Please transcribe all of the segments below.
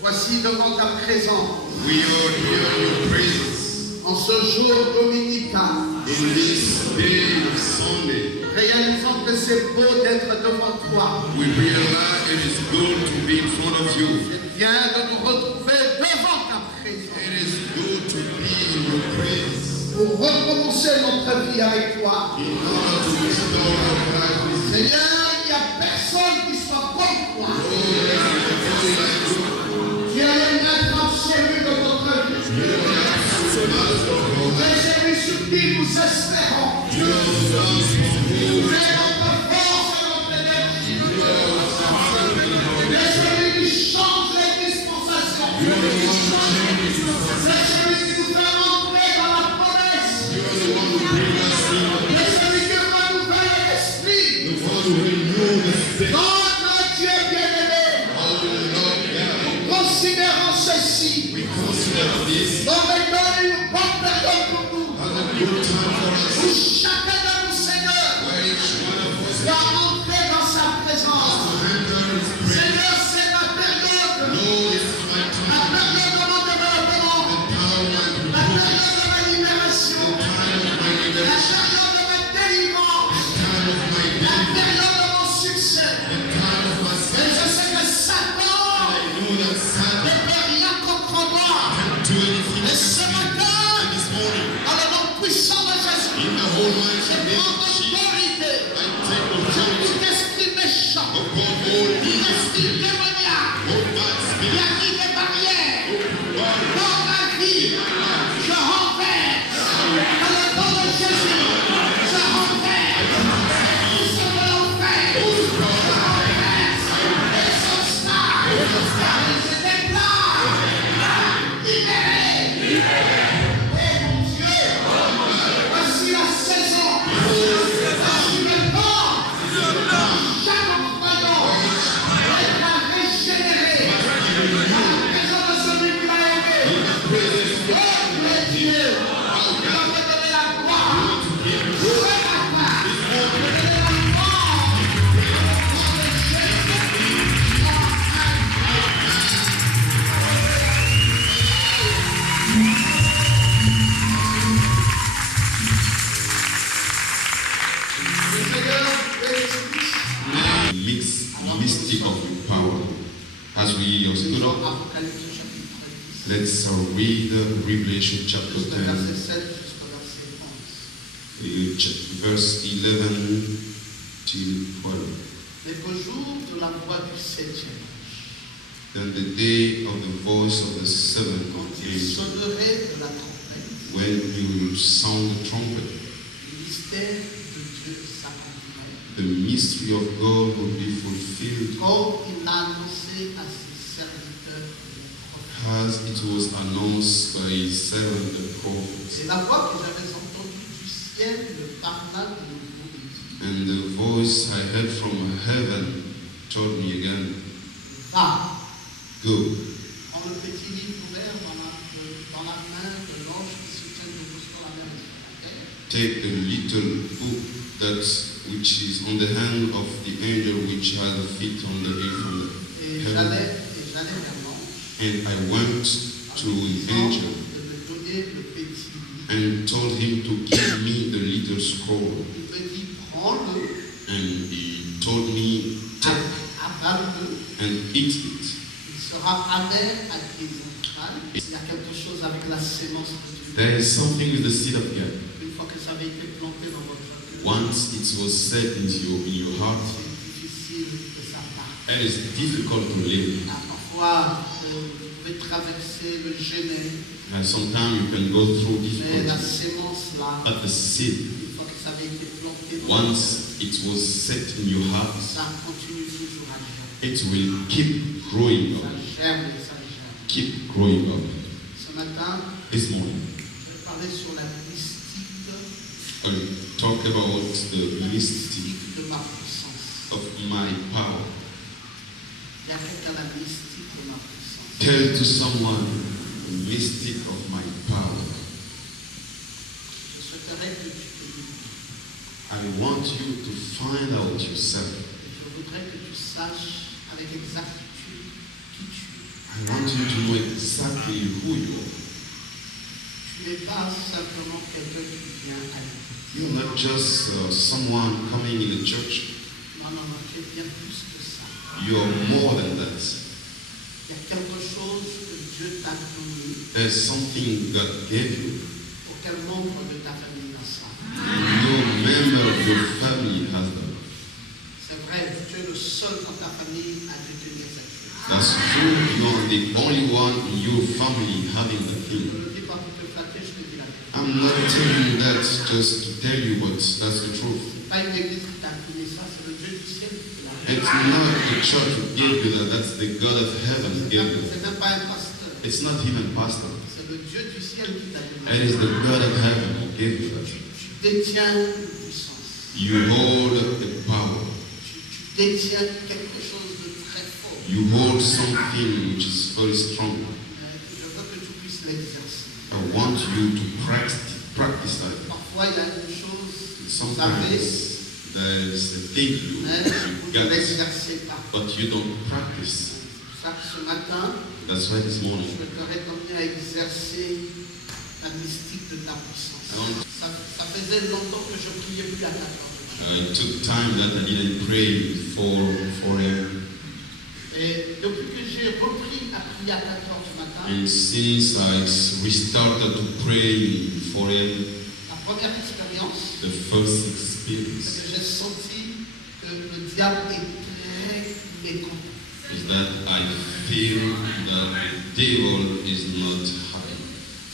Voici devant ta présence. We are here in your presence. En ce jour dominical. In this day of Sunday. Réalisant que c'est beau d'être devant toi. We realize it is good to be in front of you. C'est bien de nous retrouver devant ta présence. It is good to be in your presence. Pour recommencer notre vie avec toi. In order to restore our life. Seigneur, il n'y a personne qui soit comme toi. Qui a le maître absolu de notre vie. Et celui sur qui nous espérons. C'est notre force et notre énergie. C'est celui qui change les dispensations. C'est celui qui nous fait entrer dans la promesse. C'est celui qui renouvelle l'esprit. Notre Dieu bien-aimé. Considérons ceci comme étant une bonne période pour nous. Où chacun de nous, Seigneur, doit entrer dans sa présence. Seigneur, c'est ma période. La période de mon développement. La période de ma libération. La période de ma délivrance. La période de mon succès. Et je sais que Satan ne peut rien contre moi. Et ce matin, dans le nom puissant de Jésus, je prends autorité sur tout esprit méchant, tout esprit démoniaque qui a mis des barrières dans ma vie. Je renverse dans le nom de Jésus. Je renverse tout ce que l'on fait. Je renverse les obstacles. Je déclare libéré. Oh mon Dieu, voici la saison. Voici le temps. Chaque croyant est régénéré dans la présence de celui qui l'a aimé. Oh mon Dieu, il va me donner la gloire. Louez ma part. Donnez la gloire. Au nom de Jésus. Le Seigneur bénisse. Mystic of power. As we stood up, Apocalypse chapitre 10. let's read Revelation chapter Juste 10, verset 7 jusqu'au verset 11. verse 11 till 12. Les beaux jours de la voix du septième, Then the day of the voice of the seventh quand il angel, sonnerait de la trompette, when you will sound the trumpet, le mystère de Dieu s'accomplirait, the mystery of God will be fulfilled comme il l'a annoncé à ses serviteurs les prophètes. as it was announced by his servant the prophets. C'est la voix que j'avais entendue du ciel me parla de nouveau et dit, And the voice I heard from heaven told me again, va, go, prends le petit livre ouvert dans la main de l'ange qui se tient debout sur la mer et sur la terre. take the little book which is on the hand of the angel which has the feet on the earth from the Et heaven. j'allais vers l'ange And I went to the angel de me donner le petit livre. and told him to give me the little scroll. Il me dit, prends-le, And he told me, take avale-le, and eat it. il sera amer à tes entrailles. Il y a quelque chose avec la sémence de Dieu. There is something with the seed of God. Une fois que ça avait été planté dans votre cœur, Once it was set in your heart, c'est difficile que ça parte. it is difficult to live. Parfois, vous pouvez traverser le Genève, And sometimes you can go through mais la difficulties. sémence là, But the seed, une fois que ça avait été planté dans votre once it was set in your heart, cœur, ça continue toujours à germer. it will keep growing Ça up. germe et ça germe. Keep growing up. Ce matin, This morning, je vais parler sur la mystique I'll talk about the mystic de ma puissance. of my power. Il y a quelqu'un la mystique de ma puissance. Tell to someone the mystic of my power. Je souhaiterais que tu te dises, I want you to find out yourself. je voudrais que tu saches avec exactitude qui tu es. I want you to know exactly who you are. Tu n'es pas simplement quelqu'un qui vient à l'église. You're not just someone coming in the church. Non, non, non, tu es bien plus que ça. You are more than that. Il y a quelque chose que Dieu t'a donné There's something God gave you. auquel membre de ta famille n'a ça. No member of your family has that. C'est vrai, tu es le seul dans ta famille à détenir cette chose. That's true. You're the only one in your family having that Je thing. ne le dis pas pour te flatter, je te dis la vérité. I'm not telling you that just to tell you what that's the truth. C'est pas une église qui t'a donné ça, c'est le Dieu du ciel qui te l'a donné. It's not the church who gave you that. That's the God of heaven who gave you. C'est même pas un pasteur. It's not even pastor. C'est le Dieu du ciel qui t'a donné. It is the God of heaven who gave you that. Tu détiens une puissance. You hold the power. Tu détiens quelque chose de très fort. You hold something which is very strong. Je veux que tu puisses l'exercer. I want you to practice that. Parfois, il y a une chose, vous savez, Sometimes there is a thing mais vous you ne get, l'exercez pas. but you don't practice. C'est pour ça que ce matin, That's why this je morning souhaiterais t'emmener à exercer la mystique de ta puissance. Ça faisait longtemps que je ne priais plus à 14 heures. it took time that I didn't pray for him. Et depuis que j'ai repris à prier à 14 heures du matin, And since I restarted to pray for him, la première expérience, the first c'est experience que j'ai senti que le diable est très mécontent. is that I feel that the devil is not happy.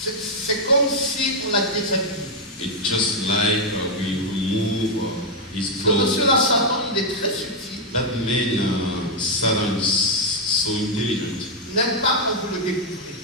C'est comme si on l'a déshabillé. It's just like we remove his Ce clothes. monsieur-là, Satan, il est très subtil. That man, Satan is so intelligent. Il n'aime pas quand vous le découvrez.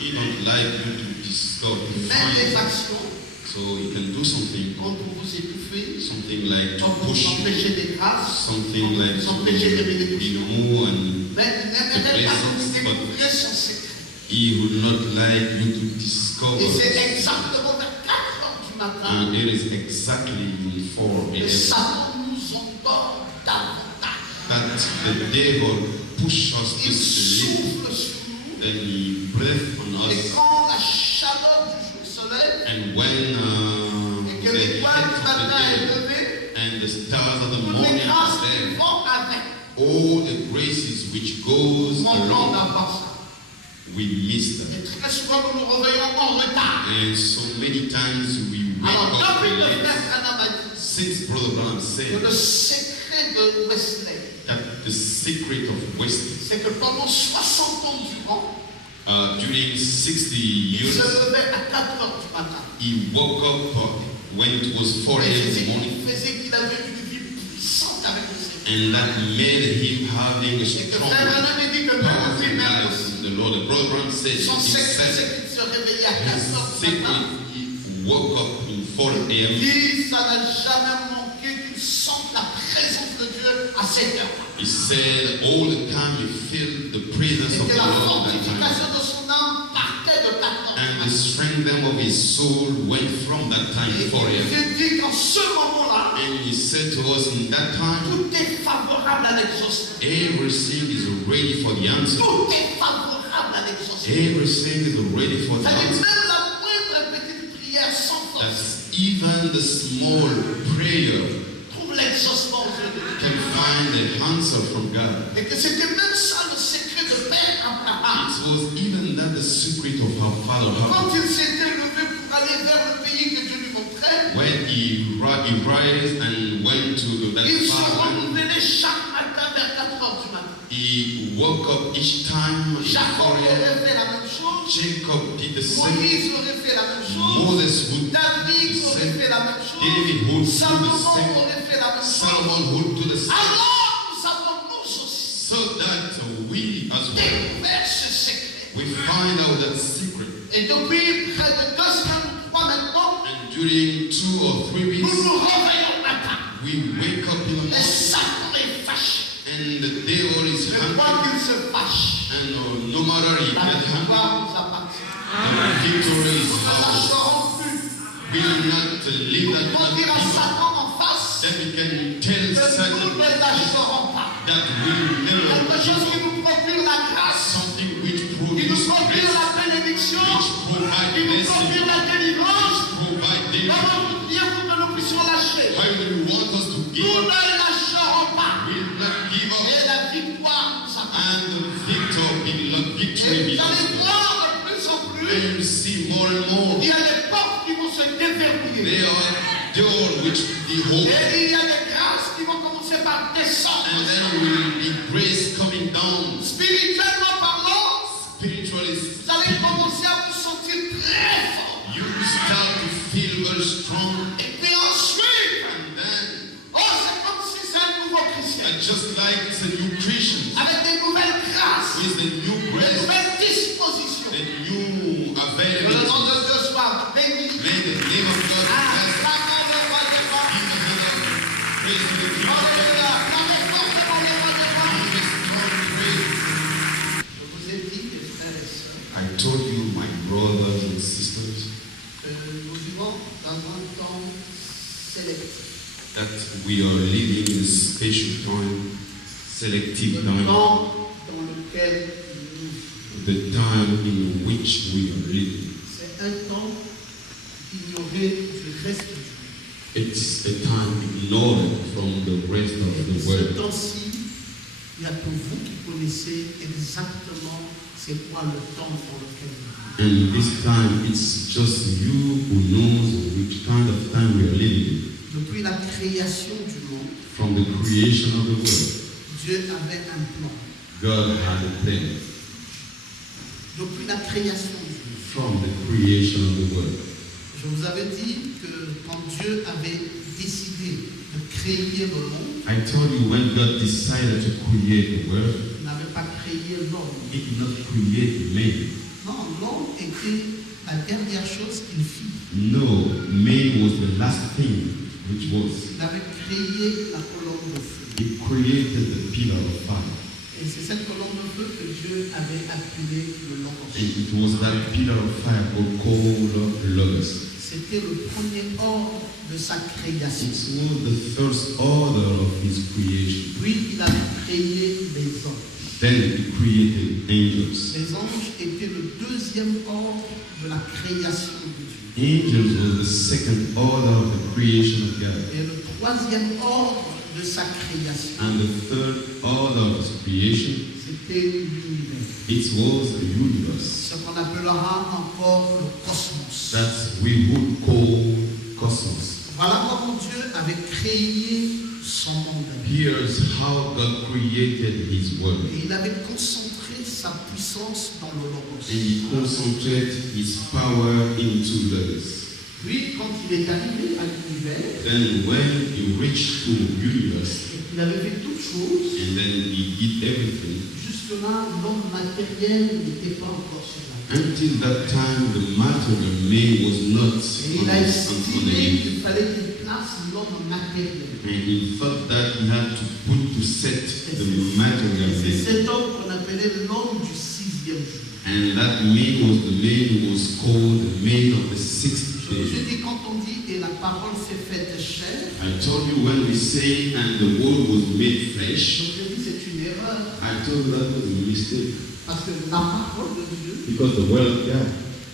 He don't like you to discover, to Il mène des find. actions So he can do something, comme pour vous étouffer, something like to comme pour vous push you, empêcher des grâces, something like vous empêcher des to bénédictions. remove, and Mais il n'aimerait pas que vous découvriez son secret. he would not like you to discover. Et c'est exactement vers 4 heures du matin And it is exactly in 4 que a.m. Satan nous endort davantage. that the devil pushes us to Il sleep. souffle sur nous. Then he breathes on Et us. quand la chaleur du jour se lève, And when et que the l'étoile head du of matin the est day levée, and the stars of the toutes morning les grâces are qui there, vont avec. all the graces which goes Manquons along, d'avoir ça. we miss them. Et très souvent, nous nous réveillons en retard. And so many times we wake Alors, up depuis le late. frère Branham a dit Since Brother Branham que said le secret de Wesley, that the secret of wisdom c'est que pendant 60 ans durant, during 60 il years, se levait à 4 heures du matin. he woke up when it was 4 Et a.m. in the c'est morning. ce qui faisait qu'il avait une vie puissante avec le Seigneur. And that made him having a Et que strong frère Branham a dit que même powerful lui-même life aussi, in the Lord. The Brother Branham said son secret, himself, c'est qu'il se réveillait à 4 his heures du secret, matin. he woke up in 4 a.m. dit, ça n'a jamais manqué qu'il sente la présence de Dieu à cette heure-là. He said all the time you feel the presence Et of que the la Lord at that time. fortification de son âme partait de là-dedans. And the strength of his soul went from that time Et 4 a.m. j'ai dit qu'en ce moment-là, And he said to us in that time, tout est favorable à l'exaucement. everything is ready for the answer. Tout est favorable à l'exaucement. Everything is ready for the Ça dit answer. même la moindre petite prière sans force That even the small prayer trouve l'exaucement aux yeux de Dieu. can find the answer from God. Et que c'était même ça le secret de Père Abraham. It was even that the secret of our father Quand Abraham. il s'était levé pour aller vers le pays que Dieu lui montrait, When he rise and went to that il se far land, renouvelait chaque matin vers 4 heures du matin. he woke up each time. Jacob aurait fait la même chose. Jacob did the same. Moïse aurait fait la même chose. Moses would David aurait fait la même chose. David would do the Salomon same. aurait fait la même chose. Solomon would do the same. Alors nous avons nous aussi So that we as well, découvert ce secret. we find out that secret. Et depuis près de 2 semaines ou 3 maintenant, And during 2 or 3 nous weeks, nous réveillons le matin. we wake up in the Et morning Satan est fâché. and the devil is Je happy. crois qu'il se fâche. And no matter he La get happy, victoire nous appartient. victory is Nous ne ours. lâcherons plus. We will not leave that Pour dire à Satan en face that we can tell que nous Satan ne lâcherons pas. that we will never Quelque chose qui nous procure la grâce, something which qui nous produces procure grace, la bénédiction, which provide qui nous blessing, procure la délivrance. provide deliverance. Comment vous dire pour que nous puissions lâcher? Why do you want us to give Nous up? ne lâcherons pas. We will not give up. Et la victoire nous appartient. And the victory Et vous belongs allez to us. voir de plus en plus, And you see more and more. il y a des portes qui vont se déverrouiller. There are doors which the hope, Et il y a des grâces qui vont commencer par descendre. and then will be grace coming down. Spirituellement parlant, Spiritually, vous allez commencer à vous sentir très fort. you start to feel very strong. Et puis ensuite, And then, oh, c'est comme si c'est un nouveau chrétien. just like it's a new Christian, Avec des nouvelles grâces, with the new des grace, nouvelles dispositions. the new Que le nom availability. de Dieu soit béni. May the name of God Ah, bless. acclamons le roi des rois. Give a hand of praise to the King of Kings. Alléluia. Acclamez fortement le roi des rois. Give a strong praise. Je vous ai dit, mes frères et sœurs, I told you, my brothers and sisters, que nous vivons dans un temps sélectif. that we are living in a special time, selective Le time, temps dans lequel nous vivons. the time in which we are living. C'est un temps ignoré du reste du monde. It's a time ignored from the rest of the Ce world. temps-ci, il n'y a que vous qui connaissez exactement c'est quoi le temps pour lequel nous vivons. And this time, it's just you who knows which kind of time we are living in. Depuis la création du monde, From the creation of the world, Dieu avait un plan. God had a plan. Depuis la création du monde. From the creation of the world. Je vous avais dit que quand Dieu avait décidé de créer le monde, I told you when God decided to create the world, il n'avait pas créé l'homme. He did not create man. Non, l'homme était la dernière chose qu'il fit. No, man was the last thing which was. Il avait créé la colonne de feu. He created the pillar of fire. Et c'est cette colonne de feu que Dieu avait appelée le And logos. it was that pillar of fire called Logos. C'était le premier ordre de sa création. It was the first order of His creation. Puis il a créé les anges. Then He created angels. Les anges étaient le deuxième ordre de la création de Dieu. Angels was the second order of the creation of God. Et le troisième ordre de sa création, And the third order of His creation, c'était l'univers. it was the universe. Ce qu'on appellera encore le cosmos. That we would call cosmos. Voilà comment Dieu avait créé son monde. Here's how God created His world. Et il avait concentré sa puissance dans le logos. And He concentrated His power into Logos. Puis, quand il est arrivé à l'univers, Then when He reached to the universe, il avait fait toutes choses. and then He did everything, Jusque-là, l'homme matériel n'était pas encore sur la Until that time, the material man was not Et il a estimé qu'il fallait qu'il place l'homme matériel. and he thought that he had to put to set the material C'est man. cet homme qu'on appelait l'homme du 6e jour. And that man was the man who was called the man of the sixth Je day. dis quand on dit et la parole s'est faite chair, I told you when we say and the word was made flesh, je dis c'est une erreur I told you that was a mistake. parce que la parole de Dieu Because the word of God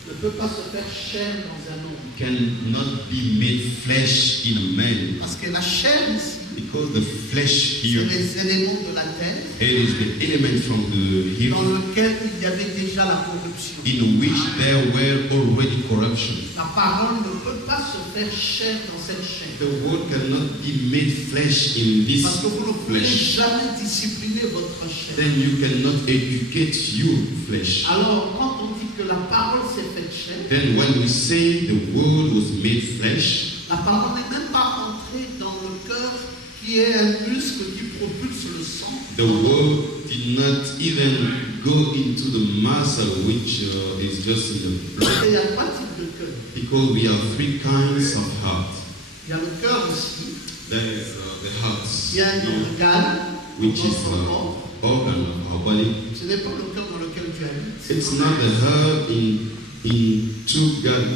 ne peut pas se faire chair dans un homme. cannot be made flesh in a man. Parce que la chair ici, Because the flesh c'est here, les éléments de la terre it is the element from the here dans lequel il y avait déjà la corruption. in which there were already corruption. La parole ne peut pas se faire chair dans cette chair. The word cannot be made flesh in this Parce que vous ne pouvez flesh. jamais discipliner votre chair. Then you cannot educate your flesh. Alors, quand on dit que la parole s'est faite chair, Then when we say the word was made flesh, la parole n'est même pas entrée dans le cœur qui est un muscle qui propulse le sang. the word did not even go into the muscle which is just in the blood. Et il y a trois types de cœur. Because we have three kinds of heart. Il y a le cœur ici, There is the heart, il y a un organe, which is notre corps. organ of our body. Ce n'est pas le cœur dans lequel Dieu habite. It's not the heart in to God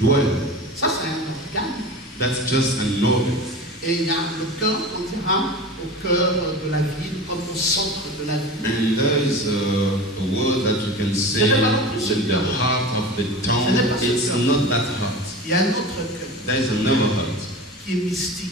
dwell. Ça, c'est un organe. That's just an organ. Et il y a le cœur, on dira, au cœur de la ville, comme au centre de la ville. And there is a word that you can say in the heart of the town. It's not that heart. Il y a un autre cœur There is another heart, qui est mystique.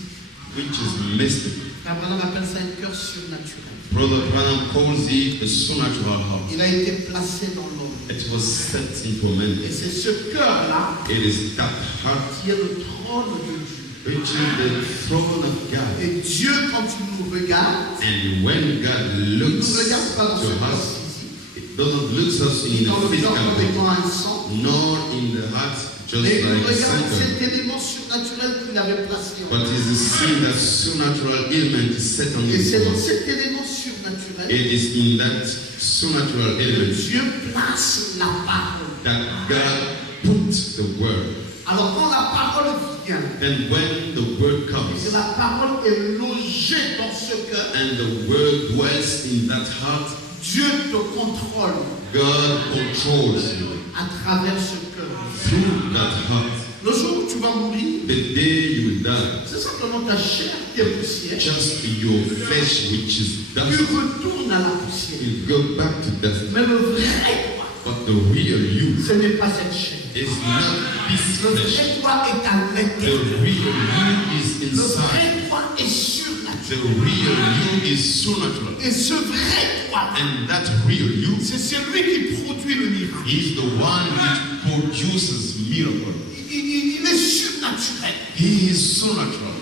which is mystical. Abraham appelle ça un cœur surnaturel. Brother Branham calls it a supernatural heart. Il a été placé dans l'homme. It was set into man. Et c'est ce cœur-là It is that heart qui est le trône de Dieu. which is the throne of God. Et Dieu, quand il nous regarde, And when God il ne looks nous regarde pas dans ce to corps us, physique, it doesn't look us ni in dans the le physical cœur comme body, étant un sang, nor in the heart just mais il like a regarde center. cet élément surnaturel qu'il avait placé en But nous. it's the sin that supernatural element is set on Et c'est dans his cet élément surnaturel It is in that supernatural que element Dieu place la parole. that God puts the word. Alors quand la parole vient, Then when the word et comes que la parole est logée dans ce cœur, and the word dwells in that heart, Dieu te contrôle God controls you à travers ce cœur. through that heart. Le jour où tu vas mourir, The day you will die, c'est simplement ta chair qui est poussière. just your flesh, which is Tu dust, retournes à la poussière. will go back to dust. Mais le vrai toi, But the real you ce n'est pas cette chair. is not this Le flesh. vrai toi est à The l'intérieur. real you is Le inside. vrai toi est The surnaturel. real you is supernatural. Et ce vrai toi, And that real you c'est celui qui produit le miracle. is the one which produces miracle. Il est surnaturel. He is supernatural.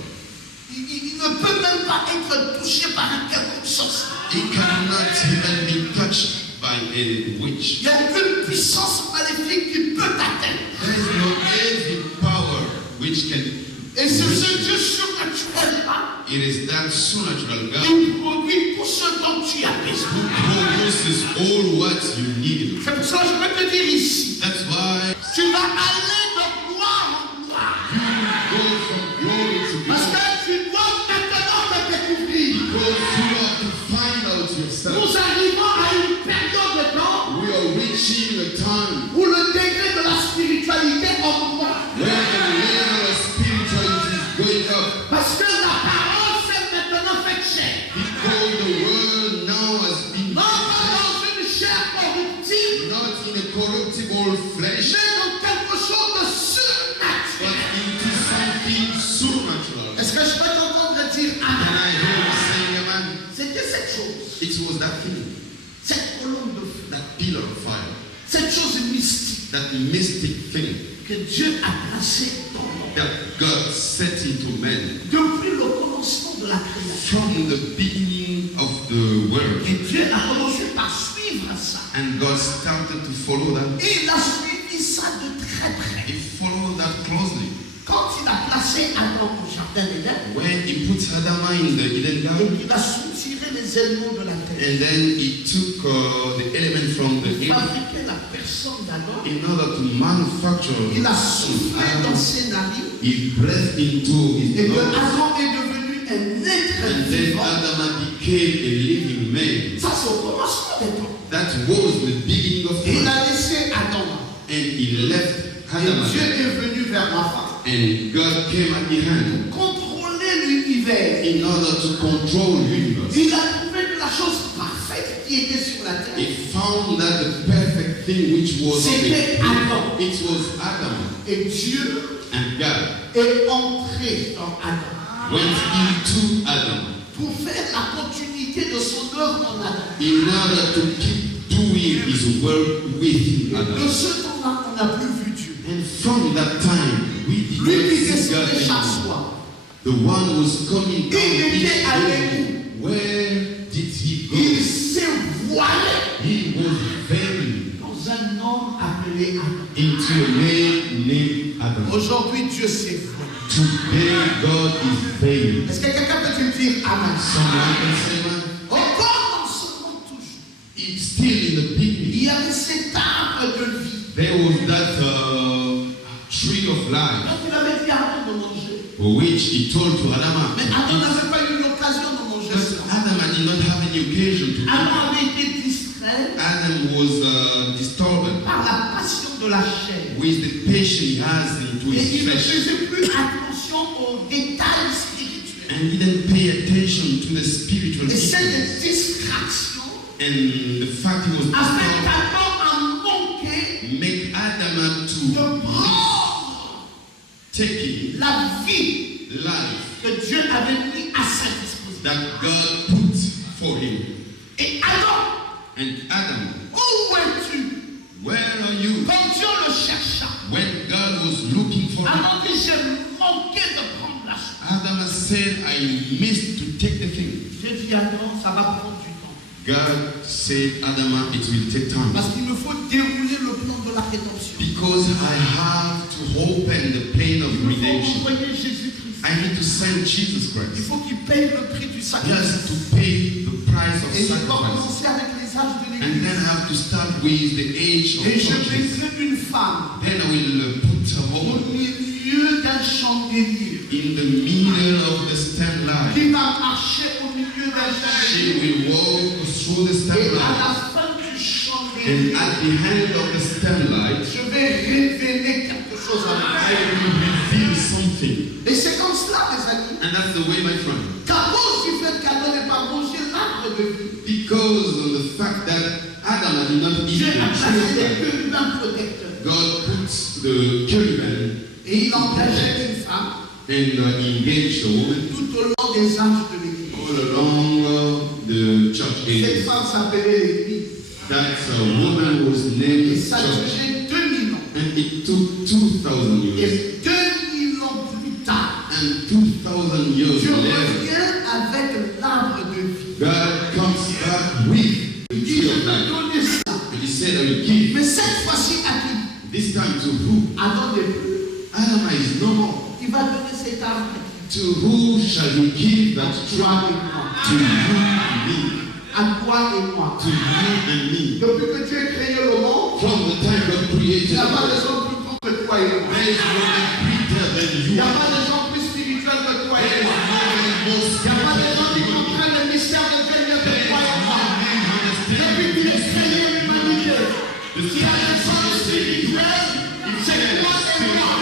Il ne peut même pas être touché par un quelconque sorcier. He cannot even be touched by a witch. Il n'y a aucune puissance maléfique qui peut t'atteindre. There is no evil power which can. Et c'est ce Dieu surnaturel-là It is that supernatural God qui produit tout ce dont tu as besoin. who produces all what you need. C'est pour ça que je vais te dire ici, That's why tu vas aller de gloire en gloire. you go from glory to Parce glory. que tu dois maintenant te découvrir. Because you have to find out yourself. Nous arrivons à une période de temps We are reaching a time où le degré de la spiritualité augmente. where the level of spirituality is going up. Parce que la parole s'est maintenant faite chair. Because the world now has been Non pas dans une chair corruptible, not in a corruptible flesh, mais dans quelque chose de but surnaturel. into something supernatural. Est-ce que je peux t'entendre dire And Amen? I hear you saying, Amen. C'était cette chose, It was that thing, cette colonne de feu, that pillar of fire, cette chose mystique that mystic thing que Dieu a placée dans l'homme that God set into man depuis le commencement de la création. from the beginning of the world. Et Dieu a commencé par suivre ça. And God started to follow that. Et il a suivi ça de très près. He followed that closely. Quand il a placé Adam au jardin d'Éden, when he put Adam in the Eden et garden, qu'il a soutiré les éléments de la terre, and then he took the element from the pour earth fabriquer la personne d'Adam, in order to manufacture il a soufflé dans Adam. ses narines, He breathed into et his que lungs, Adam est devenu un être and then vivant. Adam became a living man. Ça, c'est au commencement des temps. That was the beginning of Et il time. a laissé Adam. And he left Et Adam, Dieu est venu vers la femme and God came at the hand pour contrôler l'univers. in order to control the universe. Il a trouvé que la chose parfaite qui était sur la terre, He found that the perfect thing which was on the c'était Adam. it was Adam, Et Dieu and God est entré dans Adam went into Adam pour faire la continuité de son œuvre en Adam. in order to keep doing his work with De Adam. ce temps-là, on n'a plus vu Dieu. And from that time, we did Lui not qui see God descendait chaque anymore. soir. The one was coming down Il each était allé day. Where did he go? Il s'est voilé He was buried dans un homme appelé Adam. into a man named Adam. Aujourd'hui, Dieu s'est voilé. Today, God is veiled. Est-ce que quelqu'un peut dire Amen? Someone can say, man, Encore dans ce monde toujours, it's still in the beginning. il y avait cet arbre de vie. There was that tree of life Donc il avait dit à Adam de manger. for which he told to Adam. Mais Adam n'avait pas eu l'occasion de manger Because ça. Adam did not have any occasion to eat. Adam avait été distrait Adam was disturbed par la passion de la chair. with the passion he has into Et his il ne flesh. faisait plus attention aux détails spirituels. And he didn't pay attention to the spiritual Et details. cette distraction And the fact he was a fait disturbed qu'Adam a manqué make Adam to de prendre take la vie life que Dieu avait mis à sa disposition. that God put for him. Et Adam, And Adam, où es-tu? where are you? Quand Dieu le chercha, When God was looking for him, Adam dit, j'ai manqué de prendre la chose. Adam said, I missed to take the thing. J'ai dit, Adam, ça va prendre du temps. God said, Adam, it will take time. Parce qu'il me faut dérouler le plan de la rédemption. Because I have to open the plan of Il me faut redemption. envoyer Jésus-Christ. I need to send Jesus Il Christ. faut qu'il paye le prix du He has sacrifice. to pay the price of Et il va sacrifice. commencer avec les âges de And then l'église. I have to start with the age of Et je churches. mettrai une femme Then I will put a au woman milieu d'un chandelier in the middle of the stem line. qui va marcher au milieu d'un She chandelier. will walk through the stem Et à line. la fin du And chandelier, at the end of the stem line, je vais révéler quelque chose à I vous. will reveal something. Et c'est comme cela, mes amis. And that's the way, my friend. Qu'à cause du fait qu'Adam n'ait pas mangé l'arbre de vie, Because of the fact that Adam did not eat Dieu the a placé tree des of life, chérubins protecteurs. God puts the cherubim Et il engageait une femme and engaged a woman tout au long des âges de l'église. all along the church Cette ages. femme s'appelait l'église. That woman was named Et ça a church. duré 2000 ans. And it took 2,000 years. Et 2000 ans plus tard, And 2,000 years Dieu later, revient avec l'arbre de vie. God comes back with the Il dit, tree je of vais life. donner ça. And he said, I will give Mais cette fois-ci à qui? this time to who? Adam n'est plus. Adam is no more. Il va donner cet arbre à qui? To who shall he give that tree? Toi et moi. To you and me. À toi et moi. To you and me. Depuis que Dieu a créé le monde, From the time God il created n'y a pas the de gens plus grands que toi et moi. there is no man greater than Il you. n'y a pas de gens plus spirituels que toi There et is moi. no man more Il n'y a pas de gens qui spiritual than you. comprennent le mystère de Dieu mieux que There is toi et no moi. man who understands Depuis qu'il a créé l'humanité, the il y a des gens spirituels, c'est toi et moi.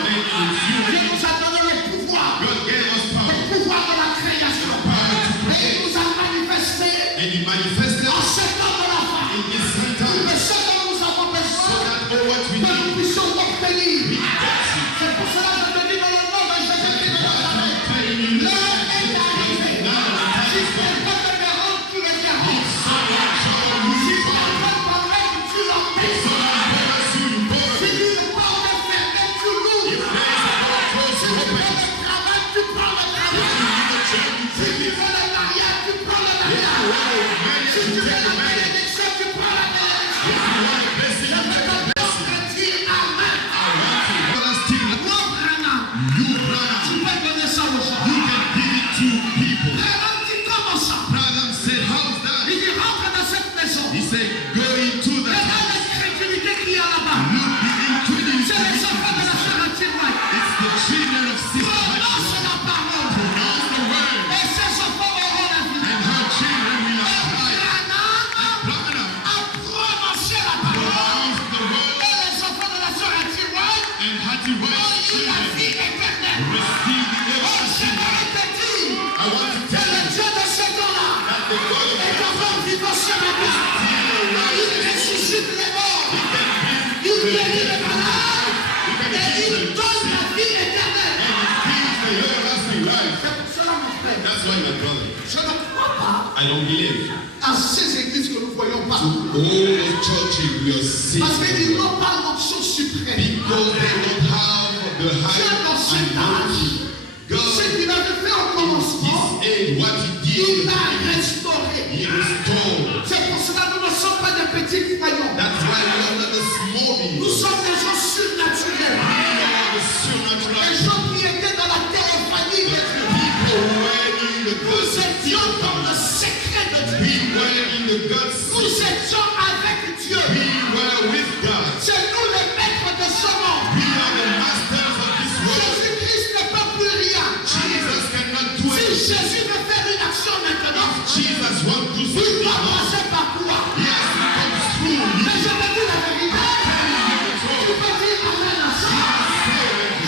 Dieu nous a donné le pouvoir, God gave us power. le pouvoir de la création. Et il nous a manifesté And he manifested en cet homme de la femme. in this same Que time. ce dont nous avons So besoin, that all what we que nous need, puissions obtenir. we get it. C'est pour cela que je te dis dans le nom de Jésus-Christ de Nazareth, I'm telling you, l'heure est arrivée. Si quelqu'un te dérange, tu le déranges. Si quelqu'un t'enlève, tu l'empêches. Si tu ne peux pas fermer, tu l'ouvres. Si tu veux le travail, tu prends le travail. Si tu veux le mariage, tu prends le mariage. Si tu veux la bénédiction, tu prends la bénédiction. Je veux t'entendre dire Amen. everlasting. Moi, Branham, You, brother, guérit les malades et il donne la vie éternelle. C'est pour cela, mon frère, That's why, my brother, je ne crois pas I don't believe à ces églises que nous voyons to partout. all the churches we are seeing Parce qu'ils n'ont pas l'option suprême. because they don't have the Dieu high dans cet âge, God, ce qu'il avait fait au commencement, His aid, what He il did, l'a restauré. He restored. C'est pour cela que nous ne sommes pas des petits croyants. That's why we are not the small Nous people. sommes des gens surnaturels. We are the Des supernatural gens qui étaient dans la théophanie de Dieu. people who were in the Nous God's étions dans le secret de Dieu. We were in the God's Nous étions avec Dieu. We were with God. C'est nous les maîtres de ce monde. We are the masters of this world. Jésus-Christ ne peut plus rien. Jesus cannot do Si it. Jésus veut faire une action maintenant, Jesus wants to do il something doit now. passer par quoi? He has to come through. Mais je vais dire la vérité. Tu peux dire amen à ça.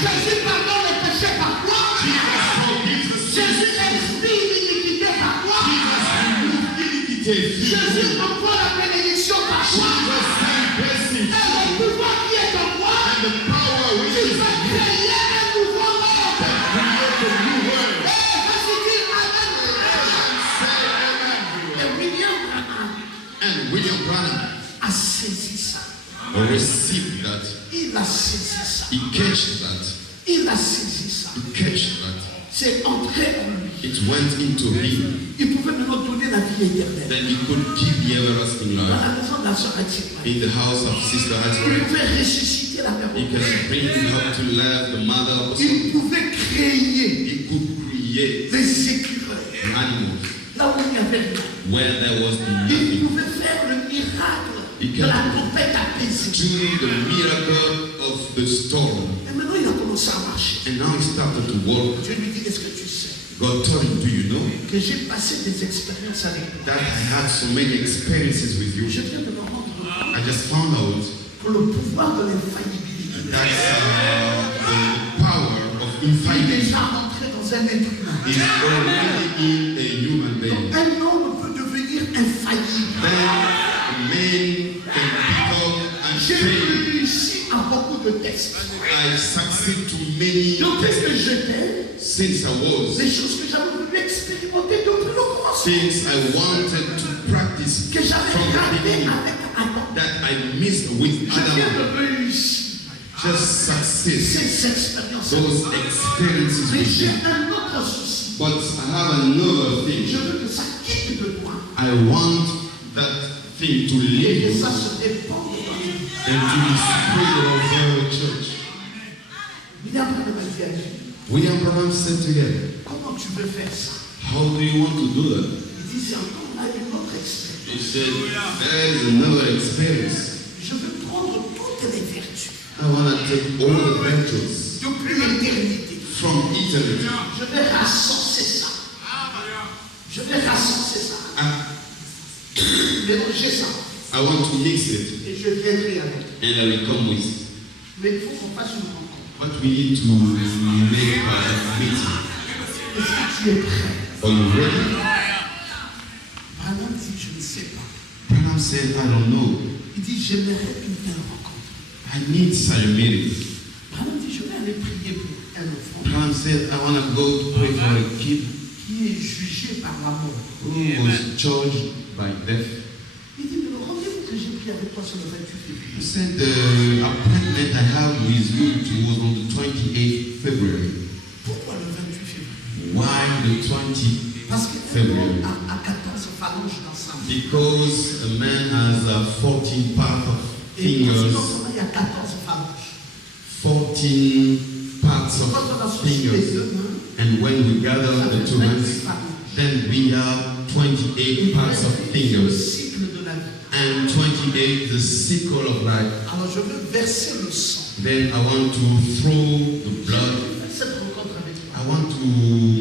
Jésus pardonne les péchés par quoi? Jesus forgives the sins. Jésus explie l'iniquité par quoi? Jesus removes iniquity. Jésus envoie la bénédiction par quoi? Jesus sends blessing. Et le pouvoir qui est en moi, And the power which il is va créer un nouveau monde. create a new world. Et vas-y dire amen. Say amen. Et William Branham And William Branham a saisi ça. received that. Il a saisi ça. He catched that. Il a saisi ça. He catched that. C'est entré en lui. It went into him. Il pouvait maintenant donner la vie éternelle. Then he could give the everlasting Dans life. la maison de la sœur Etienne. In the house of Sister Il Hattie, pouvait ressusciter la he mère. can bring her to life, the mother of the Il son. pouvait créer He could create des écureuils. animals Là où il n'y avait rien. where there was Il nothing. pouvait faire le miracle de la tempête apaisée. Do the miracle of the storm. Et maintenant, il a commencé à marcher. And now he started to walk. Dieu lui dit, est-ce que tu sais God told him, do you know que j'ai passé des expériences avec toi? that I had so many experiences with you? Je viens de me rendre compte I just found out que le pouvoir de l'infaillibilité that the power of est infidelity déjà rentré dans un être humain. is already in a human being. Donc, un homme peut devenir infaillible. Then a man can become J'ai unfaithful. réussi à beaucoup de tests. I succeed to many Donc, qu'est-ce que j'étais? since I was Des choses que j'avais voulu expérimenter depuis le commencement. things I wanted to practice Que j'avais from the raté beginning avec Adam. that I missed with Je viens Adam. de réussir Just success, ces expériences. those experiences Mais with j'ai you. un autre souci. But I have another Je thing. veux que ça quitte de toi I want that thing to et leave que you ça se répande dans ta vie. and to be spread over the church. William Branham a dit à Dieu, William Branham said to him, comment tu veux faire ça? how do you want to do that? Il dit, c'est encore là une autre expérience. He said, there is another experience. Je veux prendre toutes les vertus I want to take all the virtues depuis l'éternité. from eternity. Je vais rassenser ça. Je vais rassenser ça. Mélanger ça. I want to mix it Et je viendrai avec. and I will come with. Mais il faut qu'on fasse une rencontre. But we need to make a meeting. Est-ce que tu es prêt? Are you ready? Branham dit, je ne sais pas. Branham said, I don't know. Il dit, j'aimerais une telle rencontre. I need such a meeting. Branham dit, je vais aller prier pour un enfant Branham said, I want to go to pray for a kid qui est jugé par la mort. who was judged by death. Il dit, mais le rendez-vous que j'ai pris avec toi sur le 28 février, He said, the appointment I have with you was on the 28th February. pourquoi le 28 février? Why the 20th? Parce qu'un February. homme a 14 phalanges dans sa main. Because a man has 14 parts of Et dans fingers, ce il y a 14 phalanges. 14 parts Quand on a of associé les fingers. deux mains, And when we gather ça the fait two 28 hands, phalanges. then we have 28 parts of C'est le fingers cycle de la vie. and 28 the sickle of life. Alors je veux verser le sang. Then I want to throw the blood. Faites cette rencontre avec moi. I want to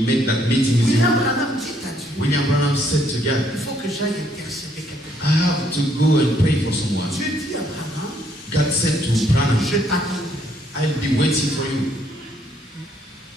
make that meeting with William you. Branham dit à Dieu, William Branham said to God, il faut que j'aille intercéder quelqu'un. I have to go and pray for someone. Dieu dit à Branham, God said to Branham, je t'attendrai. I'll be waiting for you.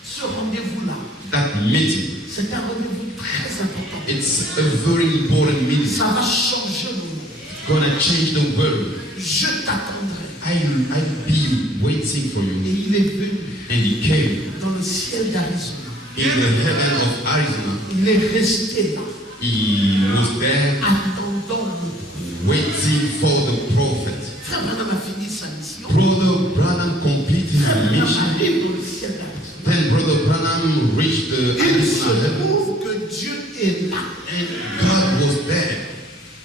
Ce rendez-vous-là, That meeting, c'est un rendez-vous très important. it's a very important meeting. Ça va changer le monde. Gonna change the world. Je t'attendrai. I I'll be waiting for Et you. il est venu And he came dans le ciel d'Arizona. in the heaven of Arizona. Il est resté là, He was there attendant le. waiting for the prophet. Frère Branham a fini sa mission. Brother Branham completed Frère the Branham mission. arrive dans le ciel d'Arizona. Then Brother Branham reached the Il se Arizona heaven. trouve que Dieu est là. And God was there.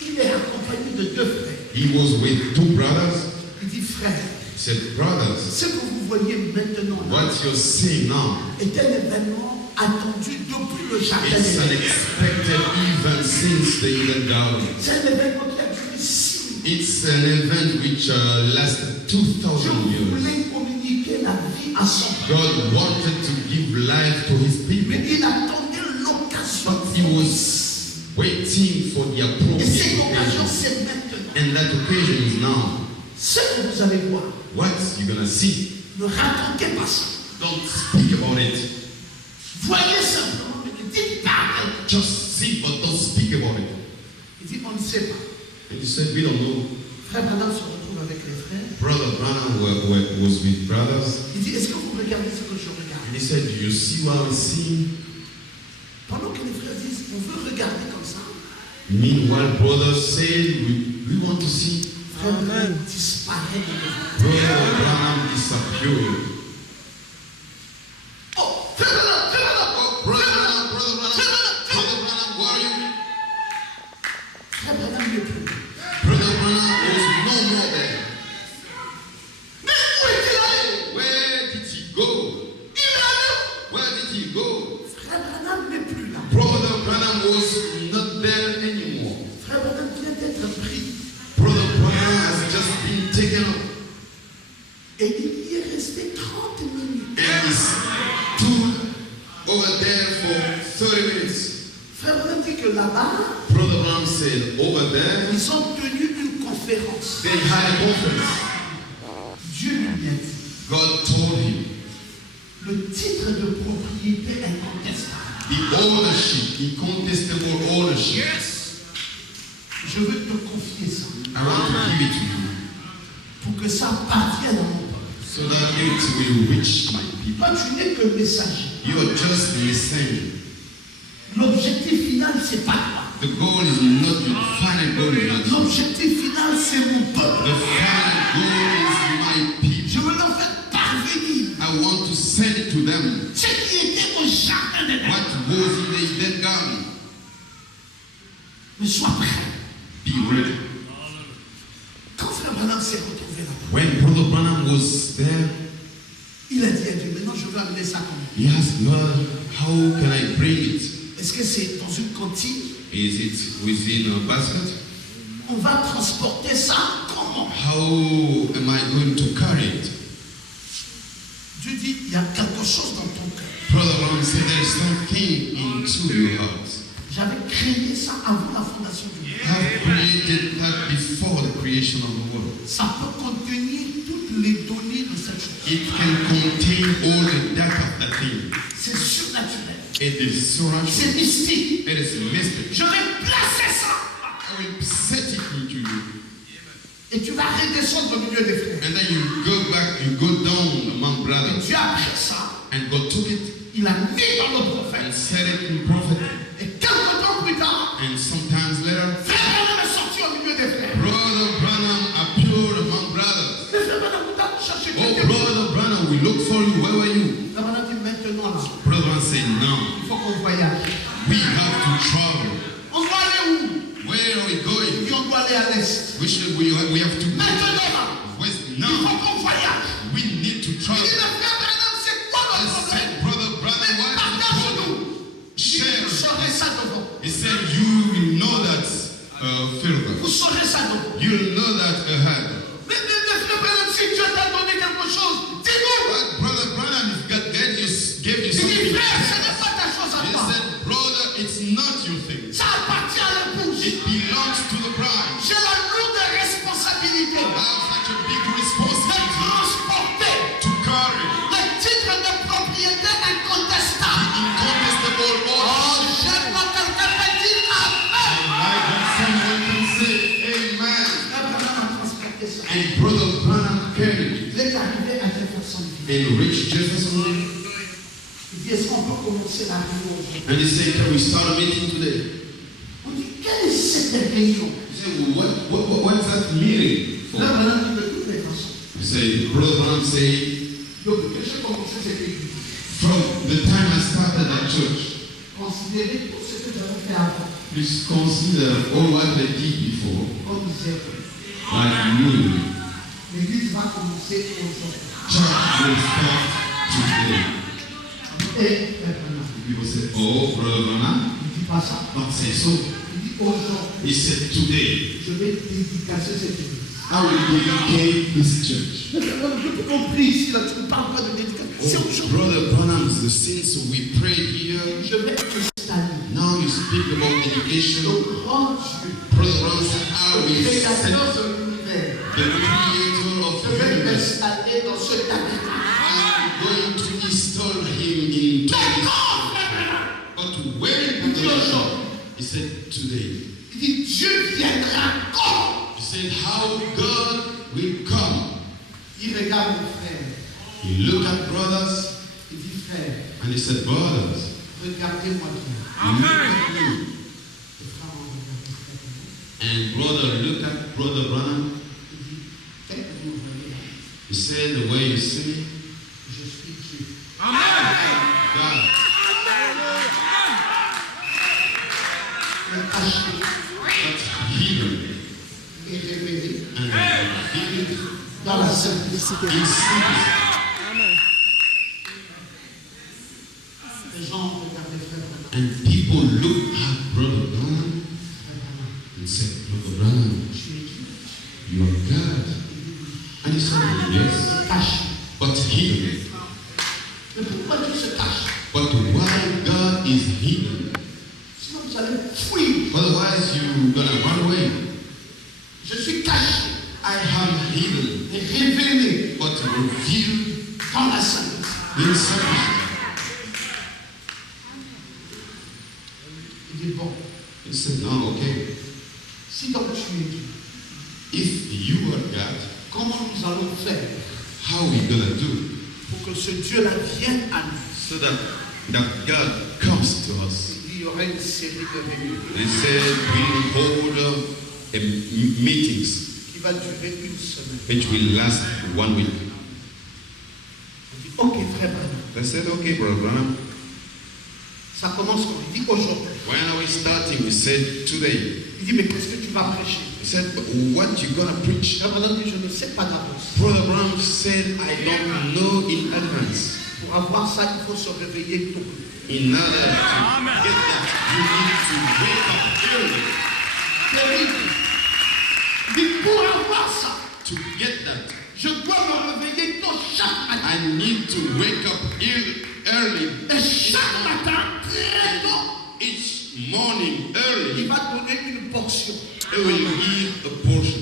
Il est accompagné de deux frères. He was with two brothers. Il dit, frère, He said, brothers, ce que vous voyez maintenant là what you're seeing now, est un événement attendu depuis le jardin. it's an d'Éden. expected event since the Eden Garden. C'est un événement qui a duré 6 000. It's an event which lasted Dieu 2,000 years. voulait communiquer la vie à son peuple. God wanted to give life to his people. Mais il attendait l'occasion. But he was waiting for the Et appropriate cette occasion, occasion. c'est maintenant. And that occasion is now. Ce que vous allez voir, What you're gonna see, ne racontez pas ça. don't speak about it. Voyez simplement, mais ne dites pas à quelqu'un. Just see, but don't speak about it. Il dit, on ne sait pas. And he said, we don't know. Frère Branham se retrouve avec les frères. Brother Branham was with brothers. Il dit, est-ce que vous regardez ce que je regarde? And he said, do you see what I'm seeing? Pendant que les frères disent, on veut regarder comme ça. Meanwhile, brothers said, we want to see. Frère Branham disparaît de devant. Brother Branham disappeared. Oh, frère Branham, frère Branham. Oh, Brother Branham, where are you? Frère Branham n'est plus. Brother Branham was no more there. Mais où est-il allé? Where did he go? Il est allé. Where did he go? Frère Branham n'est plus là. Brother Branham was not there anymore. Frère Branham vient d'être pris. Brother Branham has just been taken up. Et il y est resté 30 minutes. And he stood over there for 30 minutes. Frère Branham dit que là-bas, Brother Branham said, over there, ils ont tenu une conférence. they had a conference. Dieu lui a dit, God told him, le titre de propriété incontestable. the ownership, incontestable ownership. Je veux te confier ça I want to give it to you pour que ça parvienne à mon peuple. so that it will reach my people. Toi, tu n'es que messager. You are just listening. L'objectif final, c'est pas toi. The goal is not your final goal. Is not you. L'objectif final, c'est mon peuple. The final goal is my people. Je veux leur faire parvenir I want to send it to them. ce qui était au jardin d'Éden. What was in the Eden Garden? Mais sois prêt. Be ready. Quand Frère Branham s'est retrouvé là, When Brother Branham was there, il a dit à Dieu, maintenant je veux amener ça comme. he asked God, how can I bring it? Est-ce que c'est dans une cantine? Is it within a basket? On va transporter ça comment? How am I going to carry it? Dieu dit, il y a quelque chose dans ton cœur. Brother Branham said there's something into your heart. J'avais créé ça avant la fondation du monde. I've created that before the creation of the world. Ça peut contenir toutes les données de cette chose. It can contain all the data of that thing. C'est surnaturel. It is C'est supernatural. mystique. It is mystic. Je vais placer ça. I will set it into you. Et tu vas redescendre au milieu des frères. And then you go back, you go down among brothers. Dieu a pris ça. And God took it Il a mis dans le and prophète. set it in prophet. Et quelques temps plus tard, And sometimes later, Frère Branham est sorti au milieu des frères. Brother Branham appeared among brothers. Les frères Branham, vous allez chercher Oh, quelqu'un. Brother Branham, we look for you. Where were you? Frère Branham dit maintenant là, Brother Branham said, no, il faut qu'on voyage. we have to travel. On doit aller où? Where are we Il going? dit on doit aller à l'est. We have to go Maintenant là, west il now. faut qu'on voyage. We need to Il dit travel. le frère Branham, c'est quoi I votre problème? said, Brother Branham, what is the problem? Partage-nous. Vous Share. saurez ça devant. He said, you will know that further. Vous saurez ça devant. You will know that ahead. Mais le frère Branham, si Dieu t'a donné quelque chose, dis-nous. But Brother Branham, if God gave you Il dit something, frère, ce n'est pas ta chose à he toi. said, brother, it's not your thing. Ça appartient à l'épouse. It belongs to the bride. J'ai la lourde responsabilité I have such a big de responsibility transporter to carry le titre de propriété the incontestable. incontestable Oh, ownership. j'aime quand quelqu'un peut dire Amen. Like when someone can say, Amen. Frère Branham a transporté ça. And Brother Branham carried they reached Jefferson, Il dit, est-ce qu'on peut commencer la réunion aujourd'hui? and he said, "Can we start a meeting today?" On dit, quelle est cette réunion? He said, "What's that meeting for?" Là, maintenant, de toutes les façons. He said, Brother Branham said, Donc, que j'ai commencé cette église, "From the time I started that church, considérez tout ce que j'avais fait avant, please consider all what I did before, comme zéro. like new. L'église va commencer aujourd'hui. Church will start today." Et maintenant, People say, "Oh, Brother Branham, il ne dit pas ça. not say so." Il dit aujourd'hui, He said, "Today, je vais dédicacer cette église. I will dedicate this church." Je peux compris ici, là, tu ne parles pas de dédicace. C'est Oh, aujourd'hui. Brother Branham, since we prayed here, Je vais installer now you speak about dedication. le grand Dieu, Brother Branham said, "I le will créateur send de l'univers. the creator of Je vais heaven. m'installer dans ce tabernacle. I'm going to install him in this." But when he said, "Today," Il dit, Dieu viendra quand? he said, "How God will come." Il regarde les frères. He looked at brothers Il dit, frère, and he said, "Brothers, regardez-moi bien. look at me." Les frères ont regardé frère. And brother looked at Brother Branham. Il dit, tel que vous voyez, He said, "The way you see me, je suis Dieu. God, Le caché that's hidden et révélé and hidden dans la simplicité. in secret." Les gens regardaient frère Branham. And people looked at Brother Branham Frère Branham, and said, "Brother Branham, tu es qui? you are God." And he said, "Yes, Caché. but hidden." Mais pourquoi Dieu se cache? But why God is hidden? Sinon vous allez fuir. Otherwise, you're gonna run away. Je suis caché I am hidden, et révélé but revealed dans la simplicité. in secret. Il dit, bon, He said, "No, okay. si donc tu es Dieu, If you are God, comment nous allons faire how are we gonna do pour que ce Dieu-là vienne à nous? so that God comes to us?" Il y aurait une série de réunions They said we hold meetings qui va durer une semaine. which will last 1 week. Il dit, ok frère Branham, They said, "Okay, Brother Branham, ça commence quand? Il dit aujourd'hui. when are we starting?" We said, "Today." Il dit, mais qu'est-ce que tu vas prêcher? He said, "But what you gonna preach?" Frère Branham dit, je ne sais pas d'avance. Brother Branham said, "I don't know in advance. Pour avoir ça, il faut se réveiller tôt. In order to get that, you need to wake up early. Terrible. Il dit, pour avoir ça, To get that, je dois me réveiller tôt chaque matin. I need to wake up early. Et chaque matin, très tôt, Each morning, il early, va donner une portion. they will give a portion."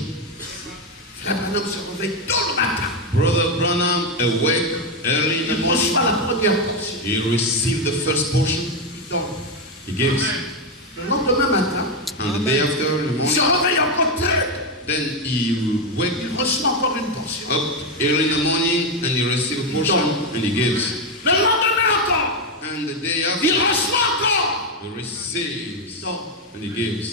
Frère Branham se réveille tôt le matin. Brother Branham awake early in the Il morning. reçoit la première portion. He received the first portion. Il dort. He gives. Le lendemain matin, And the day after, in the il se morning, réveille encore très. then he wake Il reçoit encore une portion. up early in the morning and he receives a portion and he gives. Le lendemain encore, And the day il after, reçoit encore. he receives Il dort. and he gives.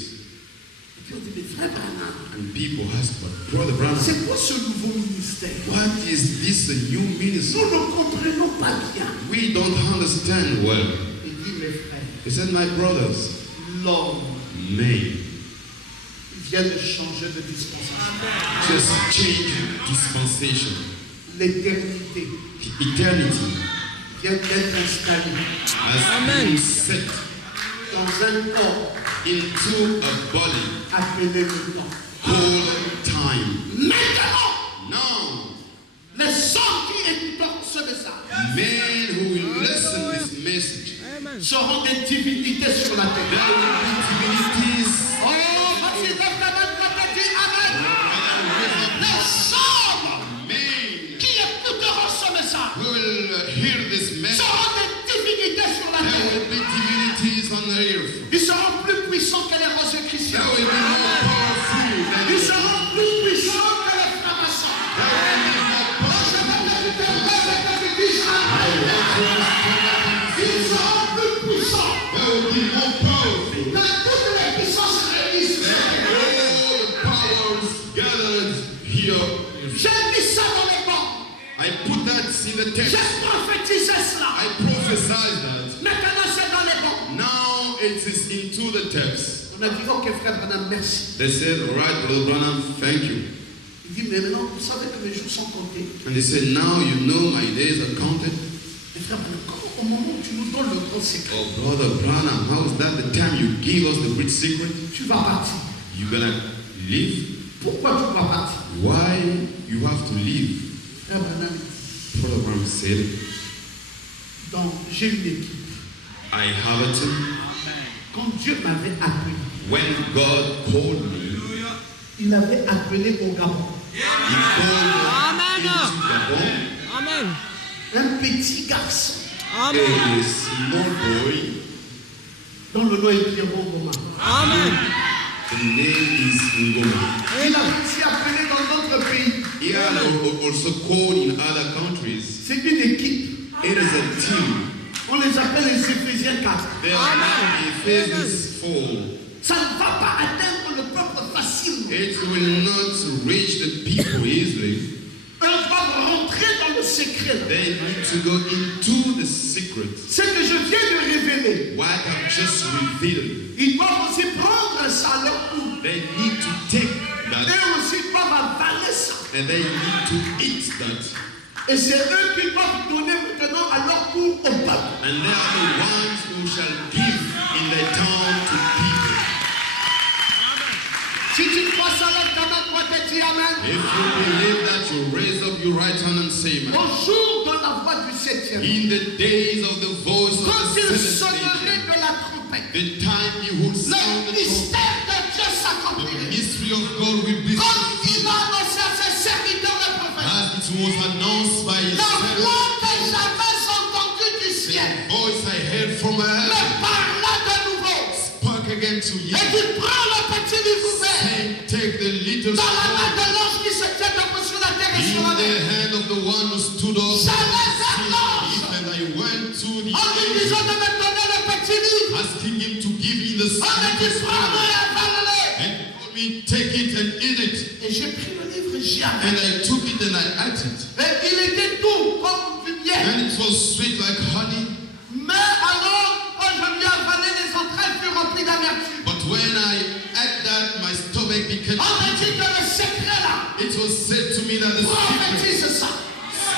Et puis on dit, mais frère Branham, And people ask, "But Brother Branham, c'est quoi ce nouveau ministère? what is this new ministry? Nous ne comprenons pas bien. We don't understand well." Il dit, mes frères, He said, "My brothers, l'homme may vient de changer de dispensation. just change dispensation. L'éternité Eternity vient d'être installée has been set dans un corps into a body appelé le temps. whole time. Maintenant, Now, les hommes qui écoutent ce message men who will listen this message, seront des divinités sur la there terre. will be divinities. Oh, vas-y, lève ta main, dis Amen. Les hommes Men qui écouteront ce message who will hear this message, seront des divinités sur la there terre. will be divinities on the earth. Ils seront plus puissants que les rosés chrétiens. There will be more powerful than Ils seront plus puissants que les francs-maçons. there will be more powerful. more powerful Quand toutes les puissances réunissent sur than terre. all the powers gathered here. J'ai mis ça dans les bancs. I put that in the text. J'ai prophétisé cela. I prophesied that. Maintenant, c'est dans les bancs. Now it is into the text. On a dit, ok, frère Branham, merci. They said, all right, Brother Branham, thank you. Il dit, mais maintenant, vous savez que mes jours sont comptés. And they said, now you know my days are counted. Mais frère Branham, comment, au moment où tu nous donnes le grand secret, Oh, Brother Branham, how is that the time you give us the great secret? tu vas partir. You're gonna leave? Pourquoi tu vas partir? Why you have to leave? Frère Branham, Brother Branham said, j'ai une équipe. I have a team. Quand Dieu m'avait appelé, When God called me, il avait appelé au Gabon. He called me into Gabon. Amen. Un petit garçon Amen. A small boy. dont le nom est Pierrot Goma. Amen. The name is Ngoma. Il a aussi appelé dans d'autres pays. He had also called in other countries. C'est une équipe. It is a team. On les appelle les Éphésiens 4. They are Ephesians 4. Ça ne va pas atteindre le peuple facilement. It will not reach the people easily. Eux doivent rentrer dans le secret. They need to go into the secret. Ce que je viens de révéler, What I've just revealed. ils doivent aussi prendre ça à leur tour. They need to take that Eux aussi doivent avaler ça. and they need to eat that. Et c'est eux qui doivent donner maintenant à leur tour au peuple. And they are the ones who shall give in their town to people. Si tu crois ça, lève ta main droite et dis Amen. If you believe that, you raise up your right hand and say, Au man. jour de la voix du septième, In the days of the voice of quand the il seventh sonnerait angel, de la trompette, the time he will le sound the trumpet, mystère de Dieu the s'accomplirait. mystery of God will be Comme il fulfilled, a annoncé à ses serviteurs de prophètes. as it was announced by his La servant. voix que j'avais entendue du ciel The voice I heard from me heaven parla de nouveau. spoke again to you, Et dit, prends le petit livre ouvert saying, take the little dans la main stone de l'ange qui se tient debout sur la terre et sur in la the mer. hand of the one who stood up. J'allais vers l'ange And I went to the en lui angel, disant de me donner le petit livre. asking him to give me the On me dit, secret prends-le stone. et avale-le. And he told me, take it and eat it. Et j'ai pris le livre et j'y And avalé. I took it and I ate it. Et il était doux comme du miel. And it was sweet like honey. Mais alors, quand je lui ai avalé, les entrailles furent remplies d'amertume. But when I ate that, my stomach became On me dit bitter. que le secret là, It was said to me that the secret, prophétise ça.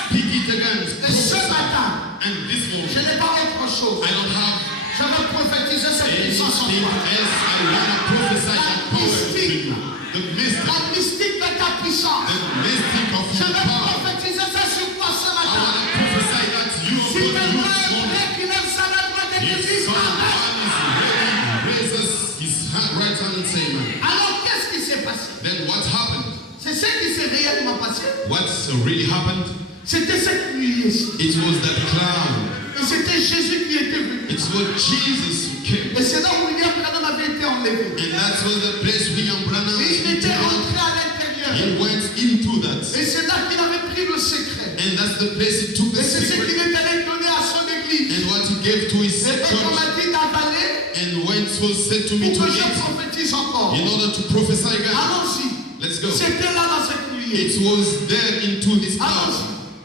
speak it again. Et ce matin, And this je morning, n'ai pas autre chose. I don't have Je veux prophétiser cette puissance en anything toi. else. I want to prophesy that power to Mystique. you. The mystic, La mystique de ta puissance. the mystic of Je your veux power. prophétiser ça sur toi ce I matin. want to prophesy that you Si will quelqu'un use est one. prêt, qu'il lève sa main droite et qu'il If dise someone Amen. is ready, raises his right hand and say amen. Alors qu'est-ce qui s'est passé? Then what happened? C'est ce qui s'est réellement passé. What's really happened? C'était cette nuit ici. It was that cloud. Et c'était Jésus qui était venu. It was Jesus who came. Et c'est là où William Branham avait été enlevé. And that was the place William Branham Et il était entered. rentré à l'intérieur. He went into that. Et c'est là qu'il avait pris le secret. And that's the place he took the Et c'est ce secret. qu'il est allé donner à son église. And what he gave to his Et on church. m'a dit d'avaler And when it was said to me pour to que je eat, prophétise encore. in order to prophesy again. Allons-y. Let's go. C'était là dans cette nuit. It was there into this cloud.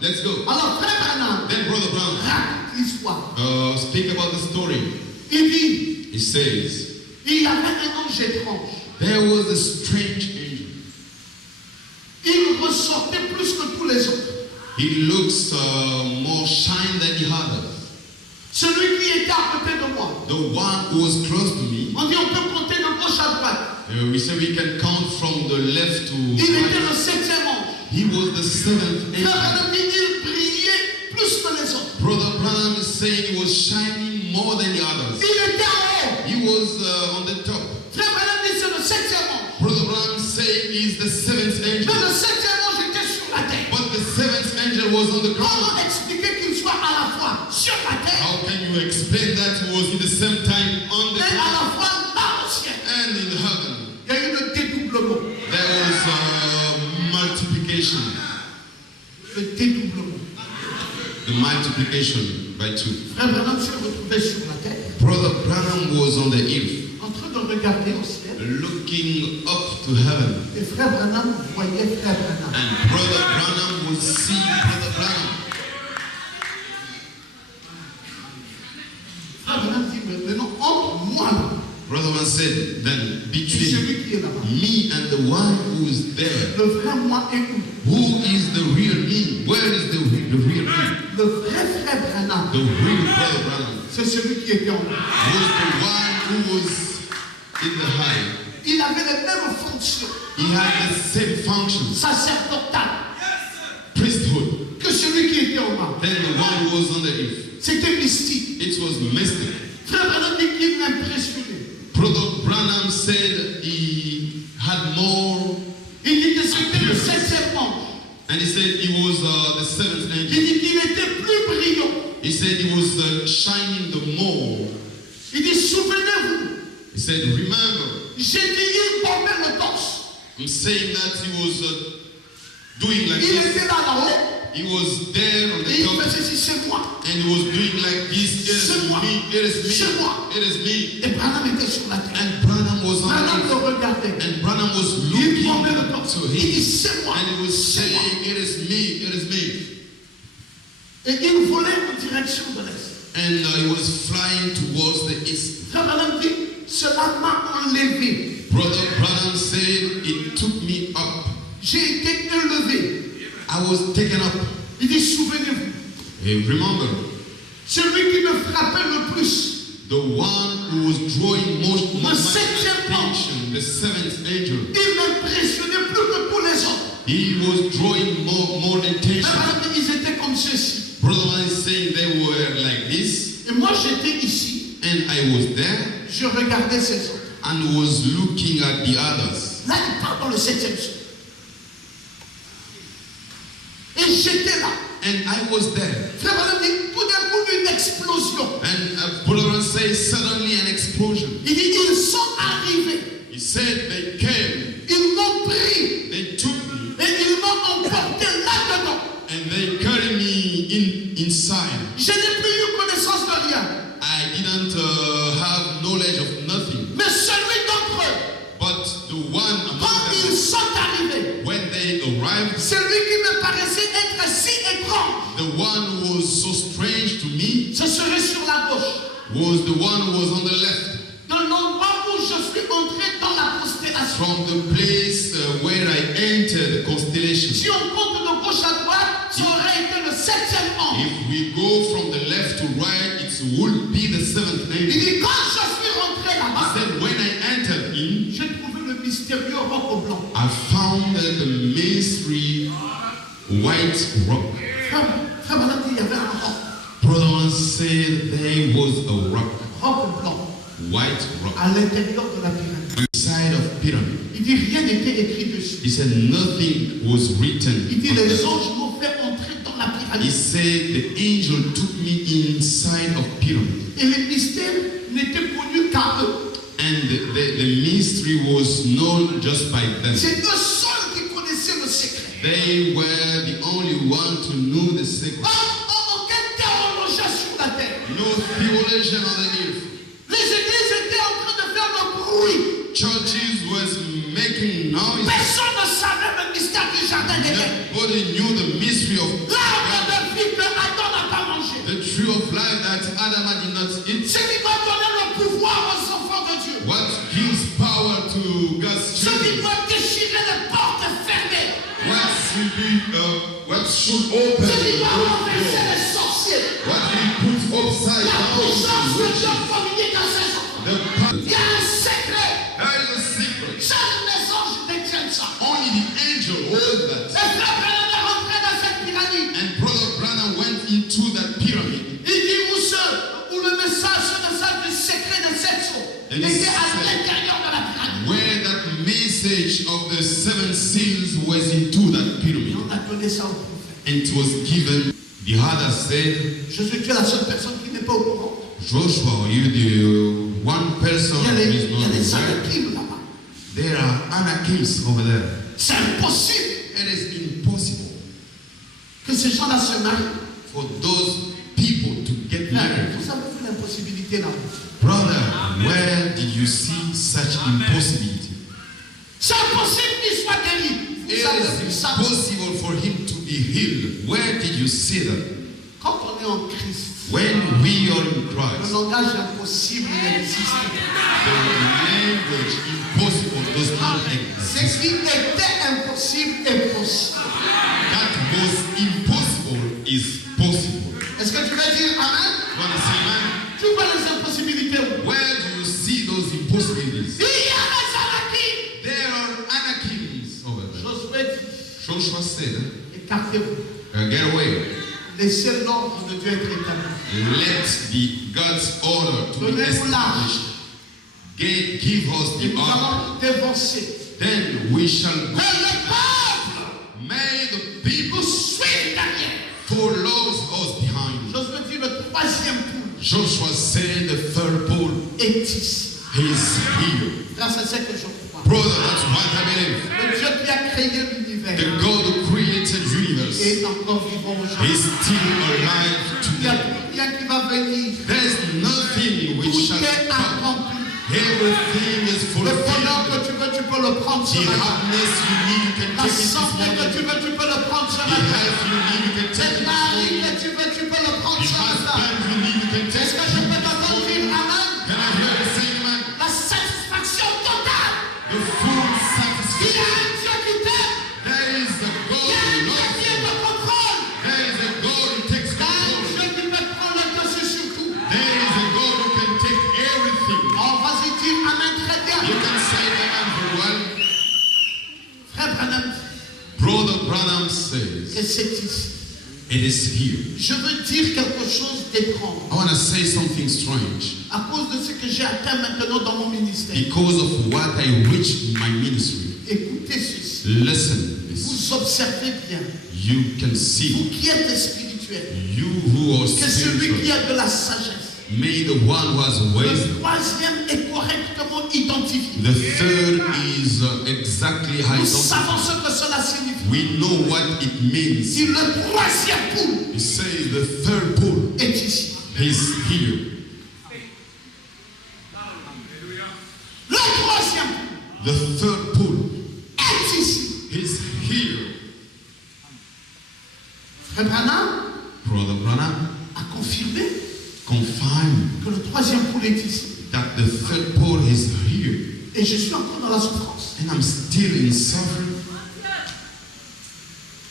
Let's go. Alors, frère Branham, Then Brother Brown, raconte l'histoire. speak about the story. Il dit, He says, il y avait un ange étrange. there was a strange angel. Il ressortait plus que tous les autres. He looks more shine than the others. Celui qui était à côté de moi. The one who was close to me. On dit on peut compter de gauche à droite. We say we can count from the left to Il était right. le septième ange. He was the seventh Frère angel. Branham dit il brillait plus que les autres. Brother Branham is saying he was shining more than the others. Il était en haut. He was on the top. Frère Branham dit c'est le septième ange. Brother Branham is saying he's the seventh Mais angel. le septième ange était sur la terre. But the seventh angel was on the ground. Comment expliquer qu'il soit à la fois sur la terre How can you explain that he was in the same time on the et à la ground fois là au ciel? and in heaven? Il y a eu le dédoublement. There was multiplication. Le dédoublement. The multiplication by two. Frère Branham s'est retrouvé sur la terre. Brother Branham was on the earth, en train de regarder au ciel. looking up to heaven. Et frère Branham voyait frère Branham. And Brother Branham would see Brother Branham. Frère Branham dit maintenant entre moi Brother Branham said, then et between celui qui est là-bas. me and the one who is there, Le vrai moi est où? who is the real me? Where is the real me? Le vrai frère Branham, The real Brother Branham c'est celui qui était en haut. was the one who was in the high. Il avait les mêmes fonctions He had the same functions, sacerdotales priesthood, que celui qui était en bas. than the one who was on the earth. C'était mystique. It was mystic. Frère Branham dit qu'il m'impressionnait. Brother Branham said he had more, Il dit que c'était le septième ange. and he said he was the seventh Il angel. dit qu'il était plus brillant. He said he was shining the more. Il dit souvenez-vous, He said, remember, j'ai dit il tombait le torse. I'm saying that he was doing like Il this. était là là-haut. He was there on Et the il top, faisait ceci, c'est moi. and he was doing like this. It is C'est moi. me. It is C'est me. moi. It is me. Et Branham était sur la terre. And Branham was on Branham it. le regardait. And Branham was Il looking tombait le up torse. to Il dit him, c'est moi. and he was C'est moi. saying, "It is me. It is me." Et il volait en direction de l'est. And he was flying towards the east. Frère Branham dit cela m'a enlevé. Brother Branham said, "It took me up. J'ai été élevé. I was taken up." Il dit souvenez-vous, And remember, celui qui me frappait le plus, the one who was drawing most Le my septième attention, the seventh angel. il m'impressionnait plus que tous les autres. He was drawing more Frère attention. Branham dit ils étaient comme ceci. Brother Branham is saying they were like this, Et moi j'étais ici. and I was there Je regardais ces autres. and was looking at the others. Là, il part dans le septième ciel. Et j'étais là. And I was there. Frère Branham dit, tout d'un coup, une explosion. And Brother Branham says suddenly an explosion. Il dit, ils sont arrivés. He said they came, Ils m'ont pris. they took me, Et ils m'ont emporté là-dedans. and they carried me inside. Je n'ai plus eu connaissance de rien. I didn't have knowledge of nothing. Mais celui d'entre eux, But the one among quand ils them, sont arrivés, when they arrived, celui qui me paraissait être si étrange, the one who was so strange to me ce serait sur la gauche. was the one who was on the left. De l'endroit où je suis entré dans la constellation. From the place where I entered the constellation. Si on compte de gauche à droite, ça aurait été le septième ange. If we go from the left to right, it would be the seventh Il angel. dit, quand je suis rentré He là-bas, said, when I entered in, j'ai trouvé le mystérieux roc au blanc. I found the mystery white rock. Frère Branham dit, il y avait un roc. Brother said there was a rock, Roc blanc. white rock, À l'intérieur de la pyramide. inside of pyramid. Il dit, rien n'était écrit dessus. He said nothing was written. Il dit, on les that. anges m'ont fait entrer dans la He pyramide. said the angel took me inside of pyramid. Et les mystères n'étaient connus qu'à eux. And the mystery was known just by them. C'est eux seuls qui connaissaient le secret. They were the only one to know the secret. Aucun théologien sur la terre. No theologian on the earth. Les églises étaient en train de faire le bruit. Churches was making noise. Personne ne savait le mystère du jardin d'Éden. Nobody knew the mystery of L'arbre God, de vie que Adam n'a pas mangé. the tree of life that Adam did not eat. Ce qui doit donner le pouvoir aux enfants de Dieu. What gives power to God's Ce qui children? doit déchirer les portes fermées. What should open Ce qui the doit renverser door? les sorciers. What we put upside La puissance de down? Dieu communique à ses enfants. The power. Il y a un secret. There is a secret. Seuls les anges détiennent ça. Only the angel holds Et that. frère Branham est rentré dans cette pyramide. And Brother Branham went into that pyramid. Il dit où le message du secret de cette eau Et il était à sait. l'intérieur de la pyramide. Where that message of the seven seals was into that Et pyramid. on a donné ça au prophète. And it was given. The other said, Je suis la seule personne qui n'est pas au courant. Joshua, you the one person Il y a who les, is il y a not les aware. anakims là-bas. There are anakims over there. C'est impossible It is impossible que ces gens-là se marient. for those people to get married. Vous savez l'impossibilité là-bas. Brother, where did did you see such impossibility? C'est impossible qu'il soit guéri. Vous It avez vu is ça. impossible for him to be healed. Where did you see that? Quand on est en Christ, When we are in le Christ, langage impossible n'existe pas. the language impossible does not Ce exist. qui était impossible est possible. That was impossible is possible. Est-ce que tu veux dire Amen? You want to say amen? Tu vois les impossibilités où? Where do you see those impossibilities? Il y a les Anakim. There are Anakins over there. Josué dit, Joshua said, écartez-vous. get away. Laissez l'ordre de Dieu être établi. Let the God's order to be Donnez-vous l'âge. established. Give us Et the nous order. allons dévancer. Then we shall Que go. le peuple May the people nous suive derrière. follow us behind. Josué dit, le troisième poule Joshua said the third pole est ici. is here. Grâce à ce que je crois. Brother, that's what I believe. Le Dieu qui a créé l'univers The God who created universe est encore vivant aujourd'hui. is still alive Il n'y a today. plus rien qui va venir. There's nothing which Tout shall est come. accompli. Everything is Le bonheur fulfilled. que tu veux, tu peux le prendre ce The matin. happiness you need, you can La take it this santé que morning. tu veux, tu peux le prendre ce The matin. health you need, you can take Cette it this mari morning. que tu veux, tu peux le prendre The ce matin. husband you need, you can take Est-ce que it. je peux t'entendre dire Amen? Can I hear the same man? La satisfaction totale. The full Il y a satisfaction. un Dieu qui t'aime. There is a God Il y a un who Dieu loves qui you. est au contrôle. There is a God who takes Il y a un control. Dieu qui peut prendre le dessus sur tout. There is a God who can take everything. Oh, vas-y, dis Amen très bien. You can say that man very well. Frère Branham, Brother Branham says, et c'est ici. it is here. Je veux dire quelque chose d'étrange. I want to say something strange. À cause de ce que j'ai atteint maintenant dans mon ministère. Because of what I reached in my ministry. Écoutez ceci. Listen, this. Vous observez bien. You can Vous see. qui êtes spirituel. You who are Que celui qui spiritual. a de la sagesse. May the one who has Le wisdom. troisième est correctement identifié. The third is exactly how Nous it's savons done. ce que cela signifie. We know what it means. Si le troisième poule He says the third pole est ici. is here. Le troisième The third pole poule est ici. is here. Frère Branham Brother Branham a confirmé confirmed que le troisième poule est ici. that the third pole is here. Et je suis encore dans la souffrance. And I'm still in suffering.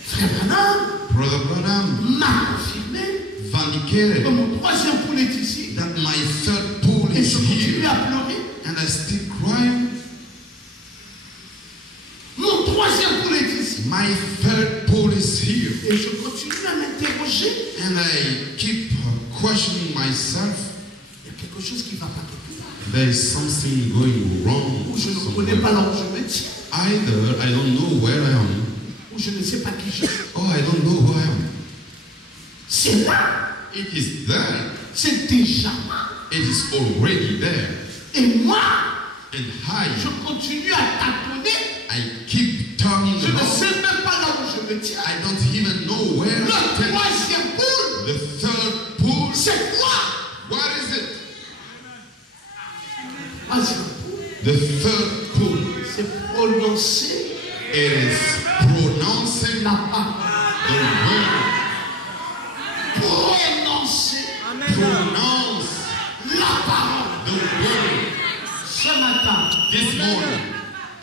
Frère Branham Brother Branham m'a confirmé que vindicated mon troisième poule est ici. that my third pole Et is je continue here. à pleurer. And I still crying. Mon troisième poule est ici. My third pole is here. Et je continue à m'interroger. And I keep questioning myself. Il y a quelque chose qui ne va pas quelque part. There is something going wrong. Ou je ne somewhere. connais pas là où je me tiens. Either I don't know where I am, Ou je ne sais pas qui je suis. or I don't know who I am. C'est là. It is there. C'est déjà là. It is already there. Et moi, And je continue à tâtonner. I keep turning Je ne around. sais même pas là où je me tiens. I don't even know where Le I stand. troisième poule, The third pool. c'est quoi? What is it? Troisième poule, The third pool. c'est prononcer It is pronouncing la parole. the word. Prononcer Pronounce la parole. the word. Ce matin, This morning.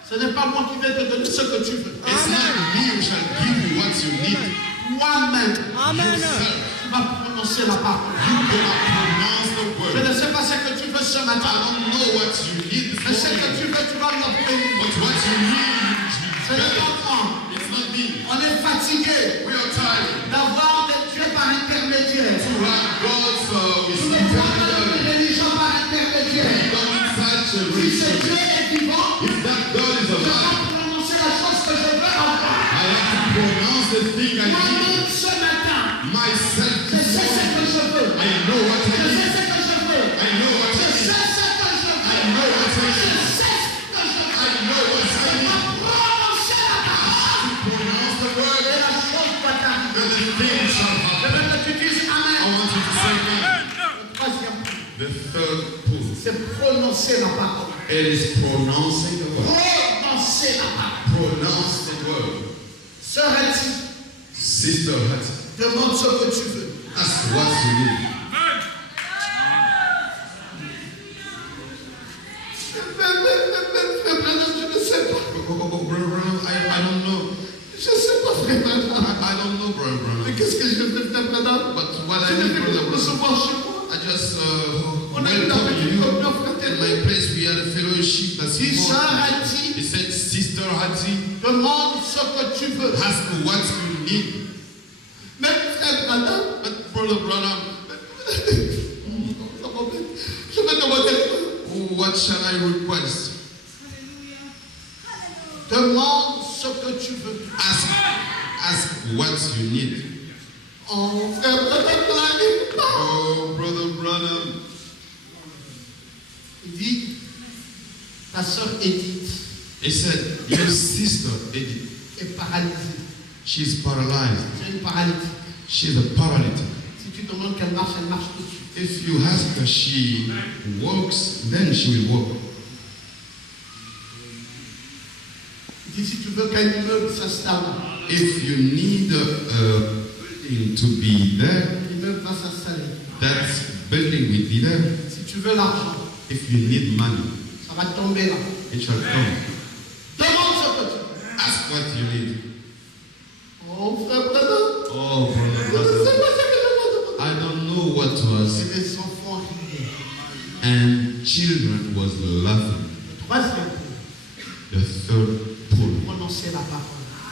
ce n'est pas moi qui vais te donner ce que tu veux. It's not me who shall give you what you need. Toi-même, Yourself. tu vas prononcer la parole. You gonna pronounce the Je word. ne sais pas ce que tu veux ce I matin. don't know what you need Mais ce this que morning. tu veux, tu vas l'obtenir. But what you need, Ce n'est pas moi. it's not me. On est fatigué We are tired d'avoir des dieux par intermédiaire. to have gods with Nous ne voyons pas intermediary. de religion par intermédiaire. We don't need such a Si ce religion. Dieu est vivant, If that God is je alive, vais prononcer la chose que je veux avoir. I have to pronounce the thing I need. Moi-même ce matin, Myself je this sais ce morning. que je veux. I know what Je I sais need. ce que je veux. I know what Je I need. sais ce que je veux. I know what I Je need. sais ce que je veux. I know what I Je need. vais prononcer la parole. Pronounce the Et word, la chose va t'arriver. and the thing shall Je happen. veux que tu dises I Amen. want you to say amen. Le troisième point, The third pull c'est prononcer la parole. It is pronouncing the word. Prononcer la parole. Pronounce the word. Sœur Hattie, Sister Hattie, demande ce que tu veux. ask what you need. Je ne sais pas. Oh, Brother Branham, I don't know. Je ne sais pas, frère Branham. I don't know, Brother Mais Branham. qu'est-ce que je vais faire, madame? But what Je I vais need, Brother vous Branham, recevoir chez moi. I just On a une welcome petite you. communion In fraternelle. my place, we had a fellowship that's Si Sœur important. Hattie, He said, Sister Hattie, demande ce que tu veux. ask what you need. Mais frère Branham, But Brother Branham, je vais demander quoi? what shall I request? Demande ce que tu veux. Ask what you need. Oh, frère Branham, Oh, Brother Branham. il dit, ta sœur Edith He said, your sister Edith, est paralysée. she's paralyzed. C'est une paralytique. She's a paralytic. Si tu demandes qu'elle marche tout de suite. If you ask her, she walks, then she will walk. Il dit, si tu veux qu'un immeuble s'installe, If you need a building to be there, l'immeuble va s'installer. that building will be there. Si tu veux l'argent, If you need money, ça va tomber là. it shall come. Demande ce que tu veux. Ask what you need. Oh, frère Branham, Oh, je ne Brother sais Branham, pas ce que je vais demander. I don't know what to ask. Et les enfants riaient. And children was laughing. Le troisième point, The third pull. prononcer la parole.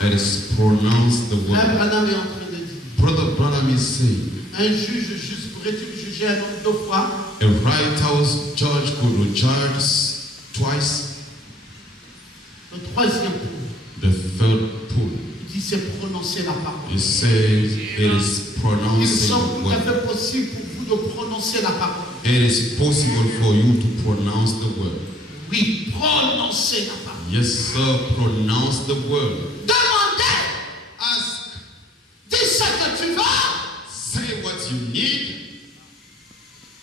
It is pronounce the Frère word. Branham est en train de dire, Brother Branham is saying, un juge juste pourrait-il juger un homme 2 fois? a right house judge could charge twice. Le troisième point, The third pull. il dit c'est prononcer la parole. It says it is Il pronouncing semble the tout à word. fait possible pour vous de prononcer la parole. It is possible for you to pronounce the word. Oui, prononcer la parole. Yes, sir, pronounce the word. Demandez, Ask, dis ce que tu veux. say what you need.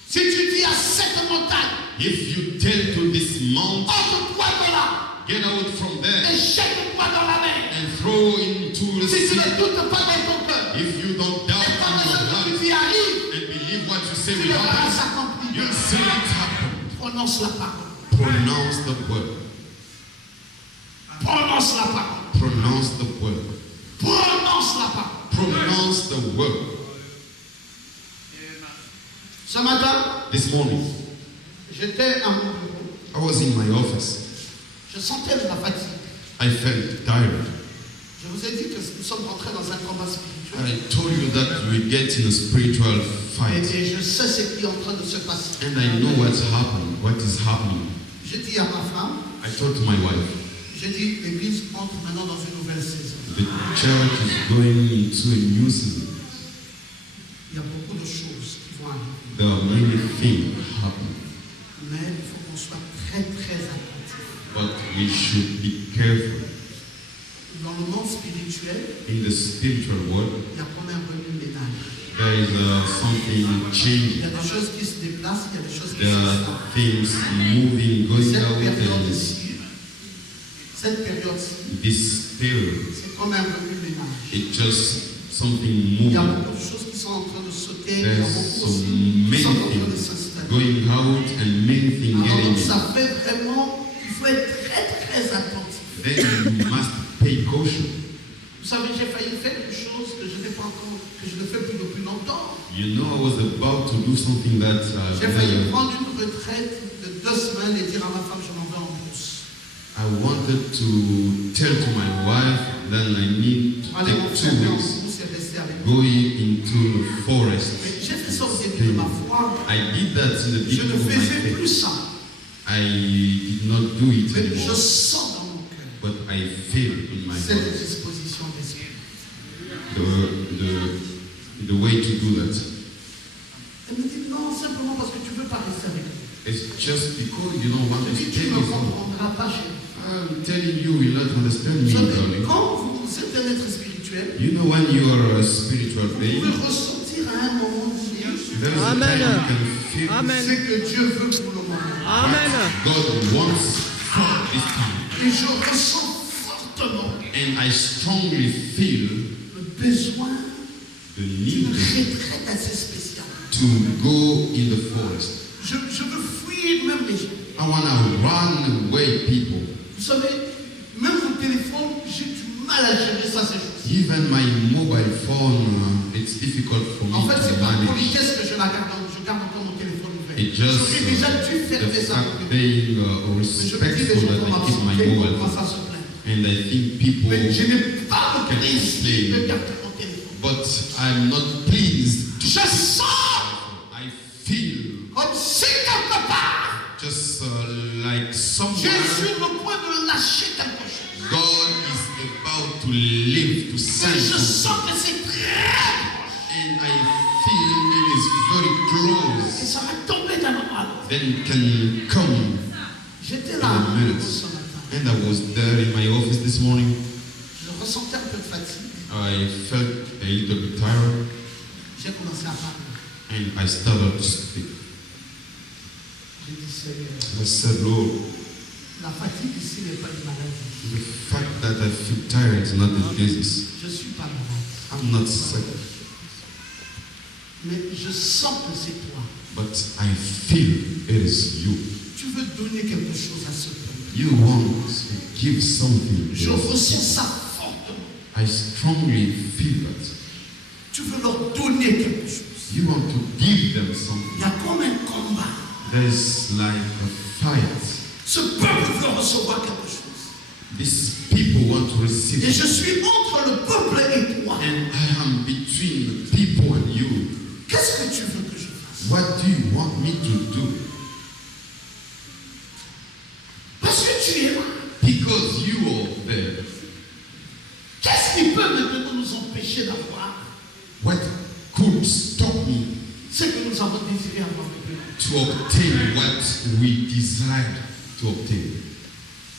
Si tu dis à cette montagne, If you tell to this mountain, ôte-toi de là get out from there et jette-toi dans la mer. and throw into the Si tu sea. ne doutes pas dans ton cœur, If you don't doubt et quand in your ce que heart tu dis arrive, and believe what you say tu will le verras happen, s'accomplir. you'll see it happen. Prononce la parole. Pronounce the word. Prononce la parole. Pronounce the word. Prononce la parole. Pronounce the word. Ce matin, This morning, j'étais à mon bureau. I was in my office. Je sentais de la fatigue. I felt tired. Je vous ai dit que nous sommes rentrés dans un combat spirituel. And I told you that we get in a spiritual fight. Et je sais ce qui est en train de se passer. And I know what's happening, what is happening. J'ai dit à ma femme, I told to my wife, j'ai dit, l'Église entre maintenant dans une nouvelle saison. the church is going into a new season. Il y a beaucoup de choses qui vont arriver. There are many things happening. Mais il faut qu'on soit très très attentif. But we should be careful. Dans le monde spirituel, In the spiritual world, il y a comme un remue-ménage. there is something Il y changing. a des choses qui se déplacent, il y a des choses qui There s'installent. are things moving, going Cette out, and période-ci, this period, c'est comme un remue-ménage. it's just something Il y a moving. beaucoup de choses qui sont en train de sauter, il y a There's beaucoup so aussi qui many sont en train de things s'installer. going out and many things Alors getting donc in. ça fait vraiment, il faut être très très attentif. Then you must pay caution. Vous savez, j'ai failli faire une chose que je n'ai pas encore, que je ne fais plus depuis longtemps. You know, I was about to do something that J'ai failli prendre une retraite de 2 semaines et dire à ma femme, je m'en vais en brousse. I wanted to tell to my wife that I need to Aller take 2 m'enfermer en weeks brousse et rester avec moi. going into the forest. Mais j'ai fait ça au début de ma foi. I did that in the Je ne beginning of my faisais plus faith. ça. I did not do it Mais je anymore, sens dans mon cœur but I feel in my cette heart disposition d'esprit. the way to do that. Elle me dit non, simplement parce que tu ne veux pas rester avec moi. It's just because you don't want Je to dis, stay tu ne me with me. comprendras pas chez moi. I'm telling you, you will not understand me, Vous savez, darling. quand vous êtes un être spirituel, You know when you are a spiritual vous being, pouvez ressentir à un moment donné there's a Amen. time you can feel Amen. ce que Dieu veut pour le moment. Amen. God wants for this time. Et je ressens fortement And I strongly feel le besoin the d'une need retraite assez spéciale. to go in the forest. Je veux fuir même les gens. I want to run away people. Vous savez, même mon téléphone, j'ai du mal à gérer ça ces jours-ci. Even my mobile phone, it's difficult for me En fait, c'est to par manage. politesse que je garde encore mon téléphone ouvert. It just J'aurais déjà dû the fermer ça. fact being Mais je me dis, les respectful gens that I commencent keep my à mobile commencent phone. à se plaindre. And I think people, Mais je n'ai pas le can plaisir de explain. garder mon téléphone. but I'm not pleased. Je sens I feel comme si quelque part, just like je someone, suis sur le point de lâcher quelque chose. God is about to live, to Mais send je something. sens que c'est très proche. And I feel it is very Et close. ça va tomber d'un moment à l'autre. Then it can come. J'étais là In a minute. ce matin. And I was there in my office this morning. Je ressentais un peu de fatigue. I felt a little bit tired. J'ai commencé à parler. And I started to speak. J'ai dit, Seigneur, I said, Lord, la fatigue ici n'est pas une maladie. the fact that I feel tired is not a disease. Je ne suis pas malade. I'm not sick, Mais je sens que c'est toi. but I feel it is you. Tu veux donner quelque chose à ce peuple. You want to give something. Je to us. ressens ça fortement. I strongly feel that. Tu veux leur donner quelque chose. You want to give them something. Il y a comme un combat. There's like a fight. Ce peuple veut recevoir quelque chose. These people want to receive Et je something. suis entre le peuple et toi. And I am between the people and you. Qu'est-ce que tu veux que je fasse? What do you want me to do? Parce que tu es là. Because you are there. Qu'est-ce qui peut maintenant nous empêcher d'avoir What could stop me ce que nous avons désiré avoir depuis longtemps? to obtain what we desire to obtain?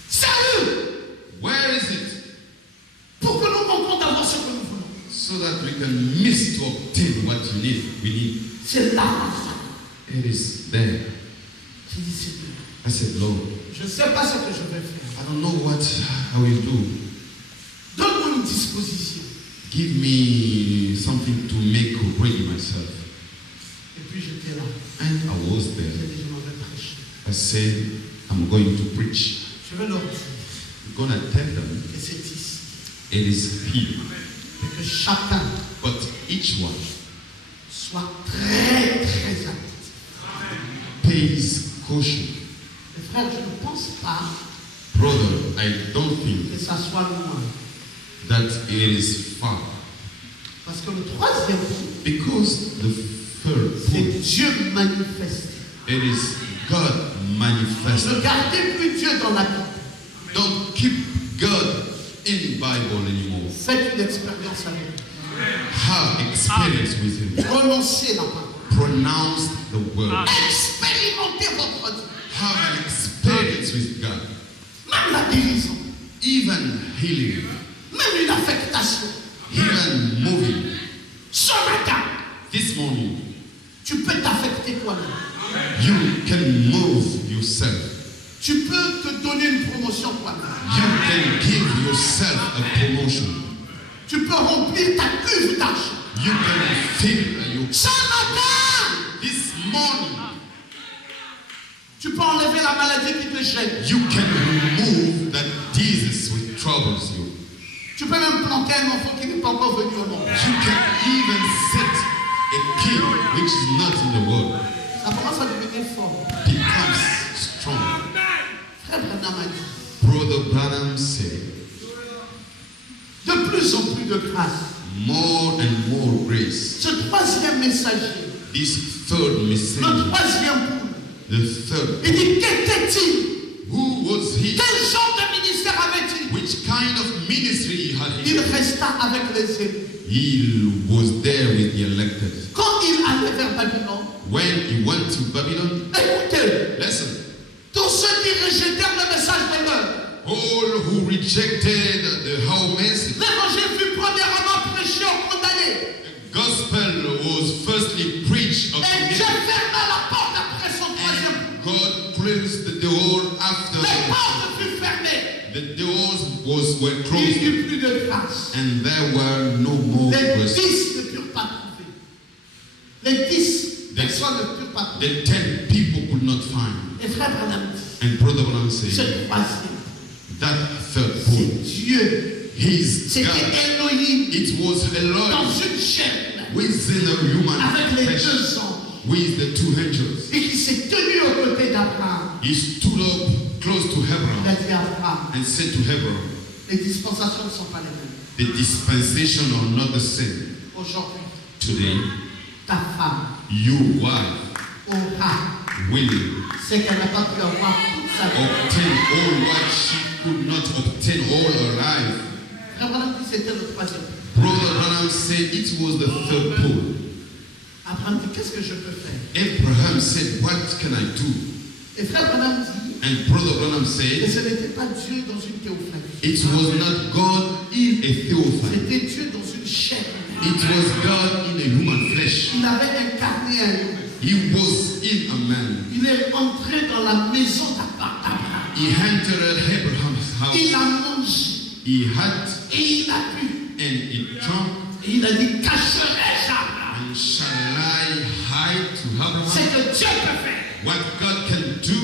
Sérieux? Where is it? Pour que nous manquons d'avoir ce que nous voulons. So that we can miss to obtain what you need. We need. C'est là. It is there. J'ai dit, Seigneur, I said, Lord, je ne sais pas ce que je vais faire. I don't know what I will do. Donne-moi une disposition. Give me something to make ready myself. Et puis j'étais là. And I was J'ai there. dit, je m'en vais prêcher. I said, I'm going to preach. Je vais leur dire I'm going to tell them que c'est ici. it is here. Et que chacun But each one soit très, très attentif. pays caution. Et frère, je ne pense pas Brother, I don't think que ça soit loin. that it is far. Parce que le troisième point, Because the third c'est point, Dieu manifesté. it is God manifested. Ne gardez plus Dieu dans la Bible. Don't keep God in Bible anymore. Faites une expérience avec lui. Have experience with Him. Prononcez la parole. Pronounce the word. Expérimentez votre Dieu. Have an experience with God. Même la guérison. Even healing. Même une affectation. Even moving. Ce matin, This morning, tu peux t'affecter toi-même. you can move yourself. Tu peux te donner une promotion toi-même. You can give yourself a promotion. Tu peux remplir ta cuve d'argent. You can fill your. Ce matin, This morning, tu peux enlever la maladie qui te gêne. you can remove that disease which troubles you. Tu peux même planter un enfant qui n'est pas encore venu au monde. You can even set a kid which is not in the world. Ça commence à devenir fort. Becomes strong. Frère Branham a dit, Brother Branham said, de plus en plus de grâce. more and more grace. Ce troisième messager, This third le message, troisième poule, the third, il dit, qu'était-il? who was he? Quel genre de ministère avait-il? Which kind of ministry he had? Il resta avec les élus. He was there with the elected. Quand il allait vers Babylone, When he went to Babylon, écoutez, listen, tous ceux qui rejetèrent le message de l'heure, all who rejected the whole message, l'évangile fut premièrement prêché aux condamnés. the gospel was firstly preached of Et Dieu him, ferma la porte après son troisième. and God The doors were Il n'y closed, eut plus de grâce. and there were no more Les grace. 10 ne purent pas trouver. Les 10 personnes ne purent pas trouver. The 10 people could not find. Et frère Branham dit, And Brother Branham ce said, troisième, that third c'est pool, Dieu. his C'était God. Elohim It was dans Elohim une chair within a human avec les flesh, deux anges with the two angels. et qui s'est tenu aux côtés d'Abraham. He stood up close to Il a Hebron dit à Abraham, and said to Hebron, les dispensations ne sont pas les mêmes. the dispensation are not the same. Aujourd'hui, Today, ta femme your wife aura will ce qu'elle n'a pas pu avoir toute sa vie. obtain all what she could not obtain all her life. Frère Branham dit c'était le troisième. Brother Branham said it was the third pool. Abraham dit qu'est-ce que je peux faire? Abraham said, what can I do? Et frère Branham dit And Brother Branham que said, ce n'était pas Dieu dans une théophanie. it was not God in a theophany. C'était Dieu dans une chair. It was God in a human flesh. Il avait incarné un homme. He was in a man. Il est entré dans la maison d'Abraham. He entered Abraham's house. Il a mangé. He had Et il a bu. and he drank. Et il a dit, cacherai-je à Abraham? And shall I hide to Abraham? C'est que Dieu peut faire. What God can do.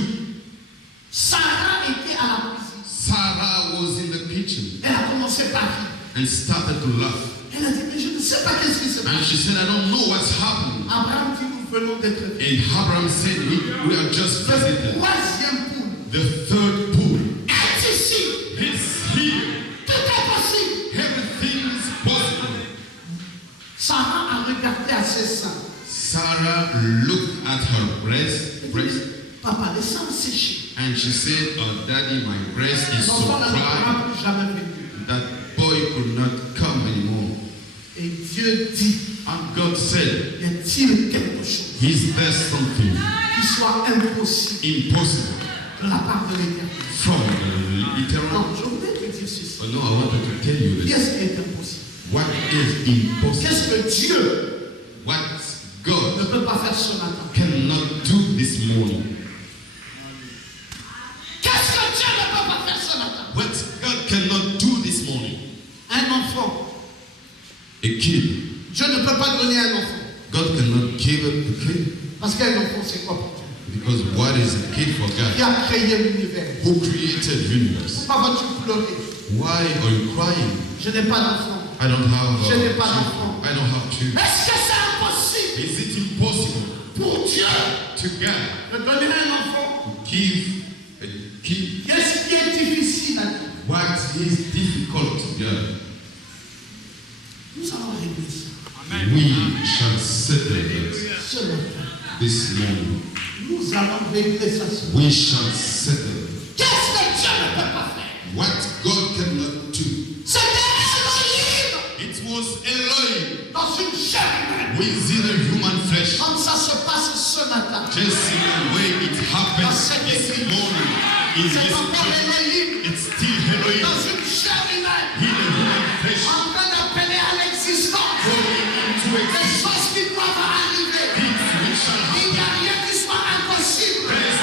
Sarah était à la cuisine. Sarah was in the kitchen Elle a commencé par rire. and started to laugh. Elle a dit, mais je ne sais pas qu'est-ce qui se And passe. she said, I don't know what's happening. Abraham dit, nous venons d'être vus. And Abraham said, we are just Le visited. troisième poule The third pool est ici. is here. Tout est possible. Everything is possible. Sarah a regardé à ses seins. Sarah looked at her breast, Papa, les seins ont séché. and she said, oh, Daddy, my breast is so L'enfant là ne dry pourra plus jamais venir. that boy could not come anymore. Et Dieu dit, And God said, y a-t-il quelque chose is there something qui soit impossible impossible de la part de l'Éternel? from the eternal? Non, je voudrais te dire ceci. Oh, no, I wanted to tell you this. Qu'est-ce qui est impossible? What is impossible? Qu'est-ce que Dieu What ne God peut pas faire ce matin? cannot do this morning. Qu'est-ce que Dieu ne peut pas faire ce matin? What God cannot do this morning. Un enfant. A kid. Dieu ne peut pas donner un enfant. God cannot give a kid. Parce qu'un enfant, c'est quoi pour Dieu? Because what is a kid for Qui God? a créé l'univers? Who created universe? Pourquoi vas-tu pleurer? Why are you crying? Je n'ai pas d'enfant. I don't have Je n'ai pas children. d'enfant. I don't have children. Est-ce que c'est impossible Is it impossible pour Dieu to God de donner un enfant? to give a kid? Qu'est-ce qui est difficile à Dieu? What is difficult to God? Nous allons régler ça We shall settle it ce matin. this morning. Nous allons régler ça ce matin. We shall settle it. Qu'est-ce que Dieu ne peut pas faire? What God cannot do. C'était Elohim It was Elohim dans une chair humaine. within a human flesh. Comme ça se passe ce matin. Just in the way it happens this morning in C'est this encore church. Elohim It's still Elohim dans une chair humaine. in a human flesh. En train d'appeler à l'existence Going into des existence. choses qui doivent arriver. Things which shall Il happen. n'y a rien qui soit impossible. There is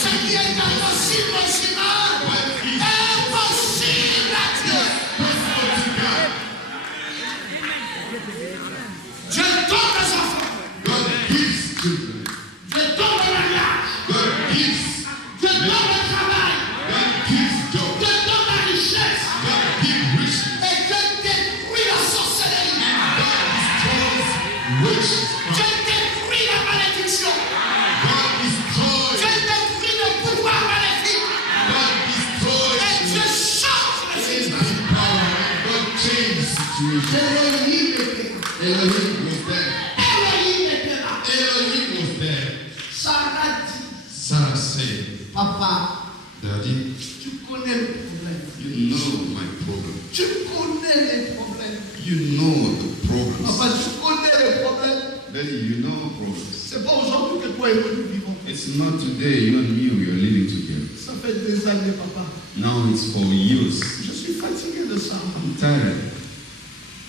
Ce qui est impossible aux humains what is est possible à Dieu. possible to God. Dieu donne les enfants. God gives children. Dieu donne le mariage. God gives. Dieu donne le travail. God gives job. Dieu donne la richesse. God gives riches. Et Dieu détruit la sorcellerie. God destroys riches. Dieu détruit la malédiction. God destroys. Dieu détruit le pouvoir maléfique. God destroys. Et Dieu change le système. Power. God changes situation. Elohim était là. Elohim was there. Elohim était là. Elohim was there. Sarah dit, Sarah said, papa, Daddy, tu connais le problème. you know my problem. Tu connais les problèmes. You know the problems. Papa, tu connais les problèmes. Daddy, you know problems. C'est pas aujourd'hui que toi et moi nous vivons. It's not today you and me we are living together. Ça fait des années, papa. Now it's for years. Je suis fatigué de ça. I'm tired.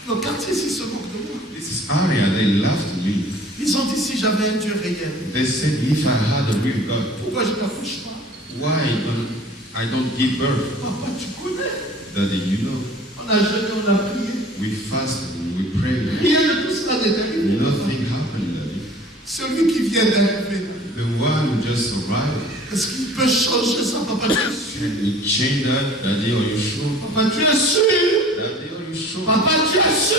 Le quartier ici se moque de moi. This is area, they laughed at me. Ils ont dit si j'avais un Dieu réel, They said if I had a real God, pourquoi je n'accouche pas? why I don't give birth? Papa, tu Daddy, you know, On a jeûné, on a prié. we fasted and we prayed. Rien de tout cela n'est arrivé. Nothing happened, Daddy. Celui qui vient d'arriver, The one who just arrived, est-ce qu'il peut changer ça, papa? Tu es sûr? can you change that? Daddy, are you sure? Papa, tu es sûr? Daddy, are you sure? Papa, tu es sûr?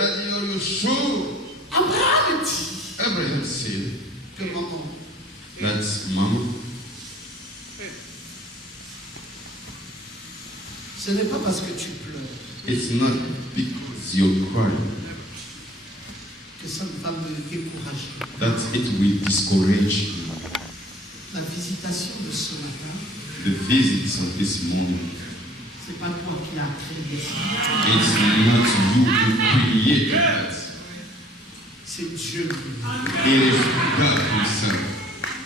Daddy, are you sure? Abraham dit Abraham said que maman, that, Mama, ce n'est pas parce que tu pleures it's not because you're crying que ça va me décourager. that it will discourage you. La visitation de ce matin, The visits of this morning, c'est pas toi qui as créé ça. it's not you who created that. C'est Dieu. It is God Himself.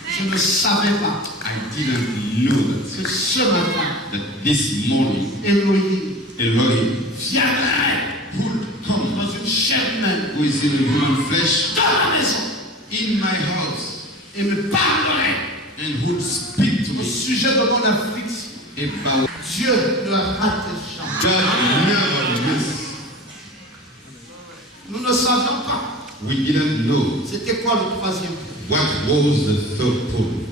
Je ne savais pas I didn't know que ce matin, that this morning Elohim Elohim viendrait would come dans une chair humaine who is in human flesh dans la maison in my house et me parlerait and would speak to au me sujet de mon affliction. about Dieu ne rate jamais. God never miss. Nous ne savions pas We didn't know c'était quoi le troisième point. what was the third point.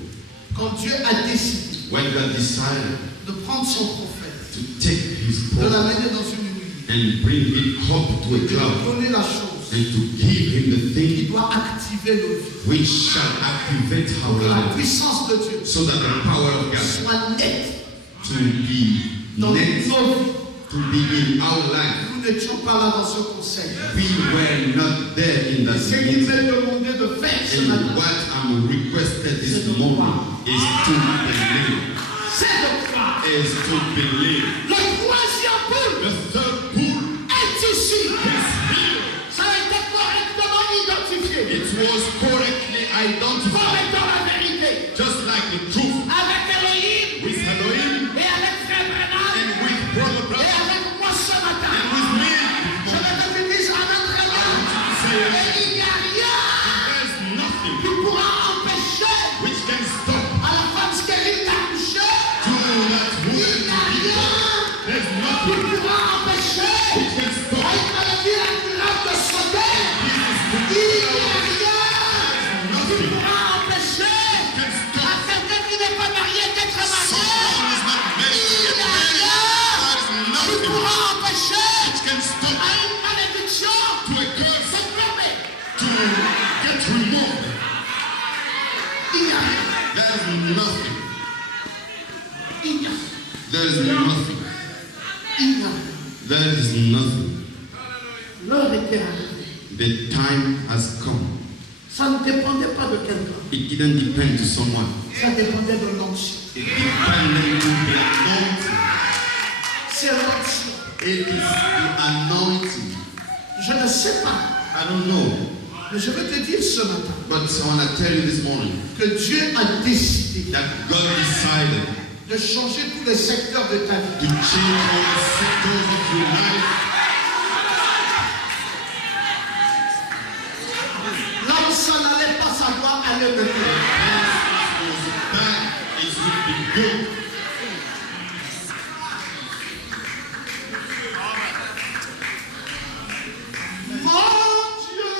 Quand Dieu a décidé When God decided de prendre son prophète, to take His de prophet l'amener dans une nuit, and bring him up to a de lui cloud donner la chose, and to give him the il thing doit activer nos vies. which shall activate Pour que our la life puissance de Dieu so that the power of God soit nette to be dans net, nos vies. to be in our life. Nous n'étions pas là dans ce conseil. We were not there in that Ce qu'il meeting. m'est demandé de faire ce And matin, what I'm requested this morning is to believe. c'est de croire. Is to believe. Le troisième point The third pool est ici. is here. Ça a été correctement identifié. It was correctly identified, Correctement la vérité. just like the truth Avec Elohim with Elohim et avec Frère Branham and with Brother et Branham avec moi ce matin. and with me. Je veux que tu dises Amen très bien. Et il n'y a rien There's nothing qui pourra empêcher which can stop à la femme stérile d'accoucher. to that Il woman n'y a to be rien born. There's qui nothing pourra empêcher which can à stop une maladie incurable de sauter. Jesus to Il be n'y a born. rien qui Nothing pourra empêcher can à stop quelqu'un qui n'est pas marié d'être someone marié. who is not married to Il get n'y a married. rien There's qui nothing pourra empêcher which can stop à une malédiction to a curse de tomber. to get removed. Il n'y a rien. There's nothing. Il n'y a rien. There's nothing. Il n'y a rien. There is nothing. L'heure était arrivée. The time has come. Ça ne dépendait pas de quelqu'un. It didn't depend to someone. Ça dépendait de l'onction. It depended to the anointing. C'est l'onction. It is the anointing. Je ne sais pas, I don't know, mais je vais te dire ce matin but I want to tell you this morning que Dieu a décidé that God decided de changer tous les secteurs de ta to vie. change all the sectors of your life. Là où ça n'allait pas, ça doit aller maintenant. That is to be good. Mon Dieu,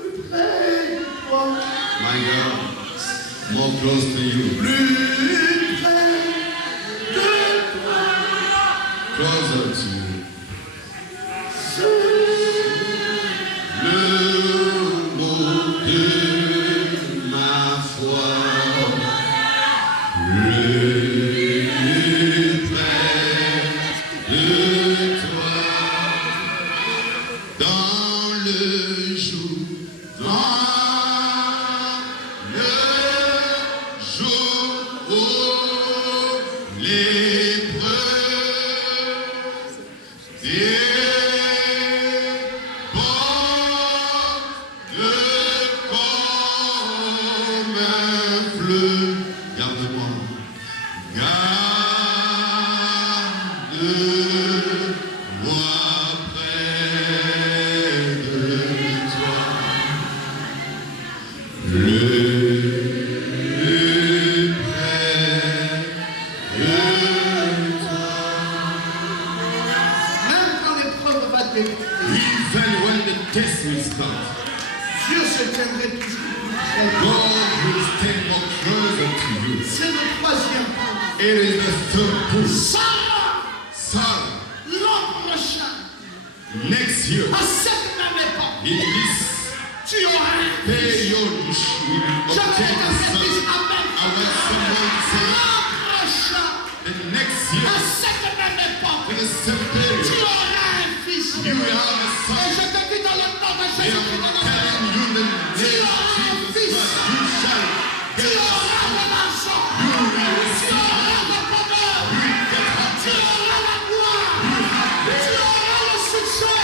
plus près de toi, My God, more close to you, plus près de toi. closer to you. Le mot de ma foi, le près de toi, dans le jour, où l'épreuve comme un fleuve. Garde-moi. Garde-moi près de toi. Le près de toi. vérité. even when the test will come, Dieu se tiendrait toujours plus près. God will stand more closer to you. C'est le troisième point. It is the third point. Sarah, Sarah, l'an prochain, next year, à cette même époque, in this tu auras un fils. period, you will Je veux obtain que a cette son. fils amène. I want someone to say, L'an prochain, the next à year, cette même époque, in the same tu period, auras un fils. you will have a Et son. je te dis dans le nom de I Jésus, am dans le nom telling you the name of Jesus Christ, you shall tu get a auras son. de l'argent, You will tu receive auras le bonheur, tu auras la gloire, tu auras le succès.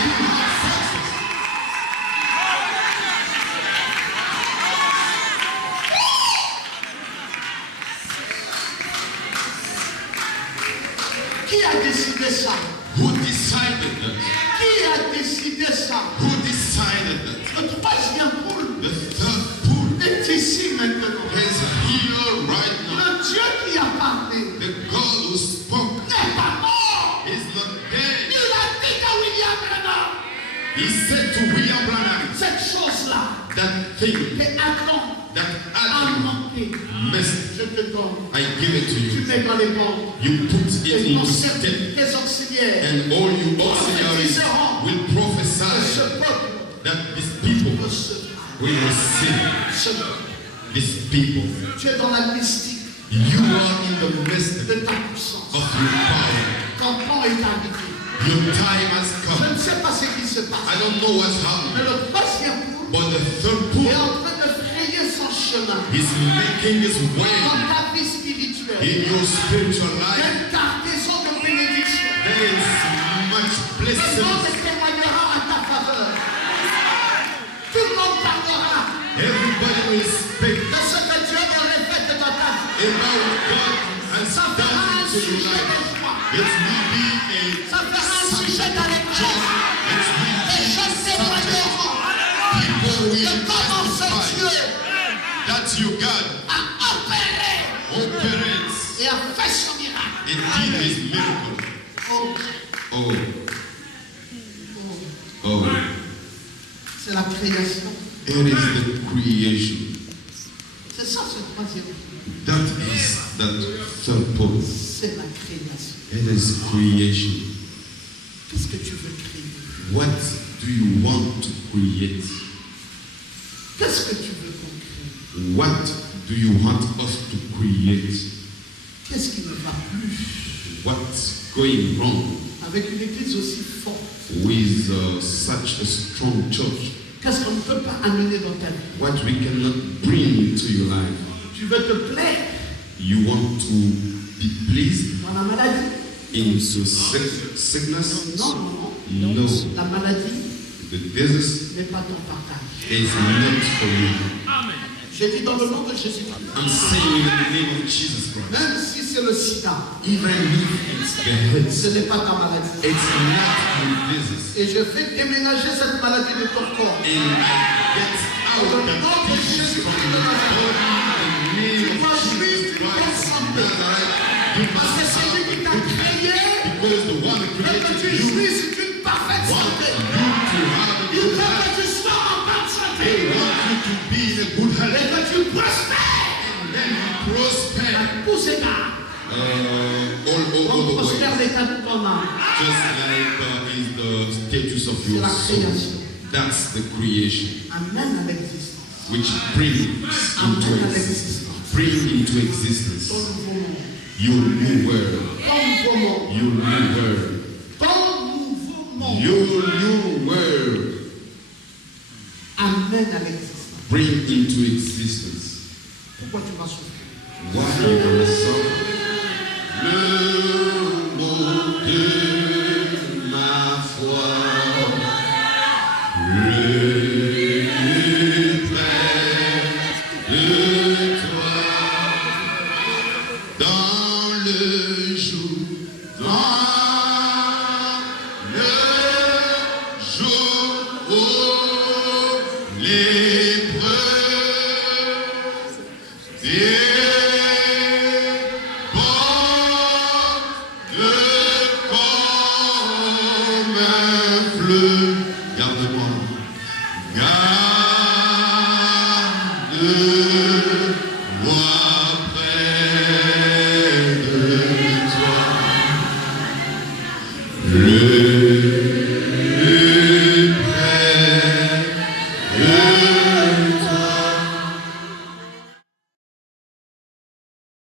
Qui a décidé ça? Who decided that? Qui a décidé ça? Who decided that? Le troisième poule The third pool est ici maintenant. is here right now. Le Dieu qui a parlé The God who spoke n'est pas mort. is not dead. Il a dit à William Branham, He said to William Branham, cette chose-là that thing, que Adam that a Adam manqué, missed, je te donne. I give it to Tu you. mets dans les banques. You put it Et into step, tes auxiliaires and all you auxiliaries will de prophesy ce peuple that these people recevra. will receive. Ce peuple. These people, Tu es dans la mystique you are in the midst de ta puissance. of your power. Ton temps est arrivé. Your time has Je come. ne sais pas ce qui se I passe. don't know what's Mais happening, le troisième poule but the third est pool en train de frayer son chemin is making his way dans ta vie spirituelle. in your spiritual Il y a life. une cargaison de bénédiction. There is much Le monde blessing. témoignera en ta faveur. Tout le monde parlera Everybody will speak de ce que Dieu aurait fait dans ta vie. about God and Ça fera un done to your sujet life. de joie. It will be Ça fera un sujet d'allégresse. it will Les gens témoigneront people de will comment ce testify Dieu that you God a opéré operates et a fait son miracle. and did his miracle. Oh, Oh, oh, oh, c'est la création. it is the creation. C'est ça ce troisième. That is that third point. C'est la création. It is creation. Qu'est-ce que tu veux créer? What do you want to create? Qu'est-ce que tu veux qu'on crée? What do you want us to create? Qu'est-ce qui ne va plus What's going wrong avec une église aussi forte? with such a strong church? Qu'est-ce qu'on ne peut pas amener dans ta vie? What we cannot bring into your life? Tu veux te plaire You want to be pleased dans la maladie? into sickness? Non, non, non. No. La maladie The disease n'est pas ton partage. is not for you. J'ai dit dans le nom de Jésus-Christ. I'm saying in the name of Jesus Christ. Même si c'est le sida, Even if it's the head, ce n'est pas ta maladie. it's not your disease. Et je fais déménager cette maladie de ton corps. And I get out that disease from your body in the name of Jesus Christ of Nazareth. Parce que c'est lui qui t'a créé. Because the one who Et que created tu you jouisses d'une parfaite wants santé. you to have a Il good veut life. que tu sois en bonne santé. They want you to be in a good Et health. que tu prospères. And then you prosper À tous égards. all On over the prospère way. l'état de ton âme. Just like is the status of C'est your la soul. création. That's the creation Amène à l'existence. which brings Amène à into l'existence. bring into existence Ton nouveau monde. your new world. Ton nouveau monde. Your new world. Ton nouveau monde. Your new world. Amène à l'existence. Bring into existence. Pourquoi tu vas souffrir? Why you gonna suffer? No.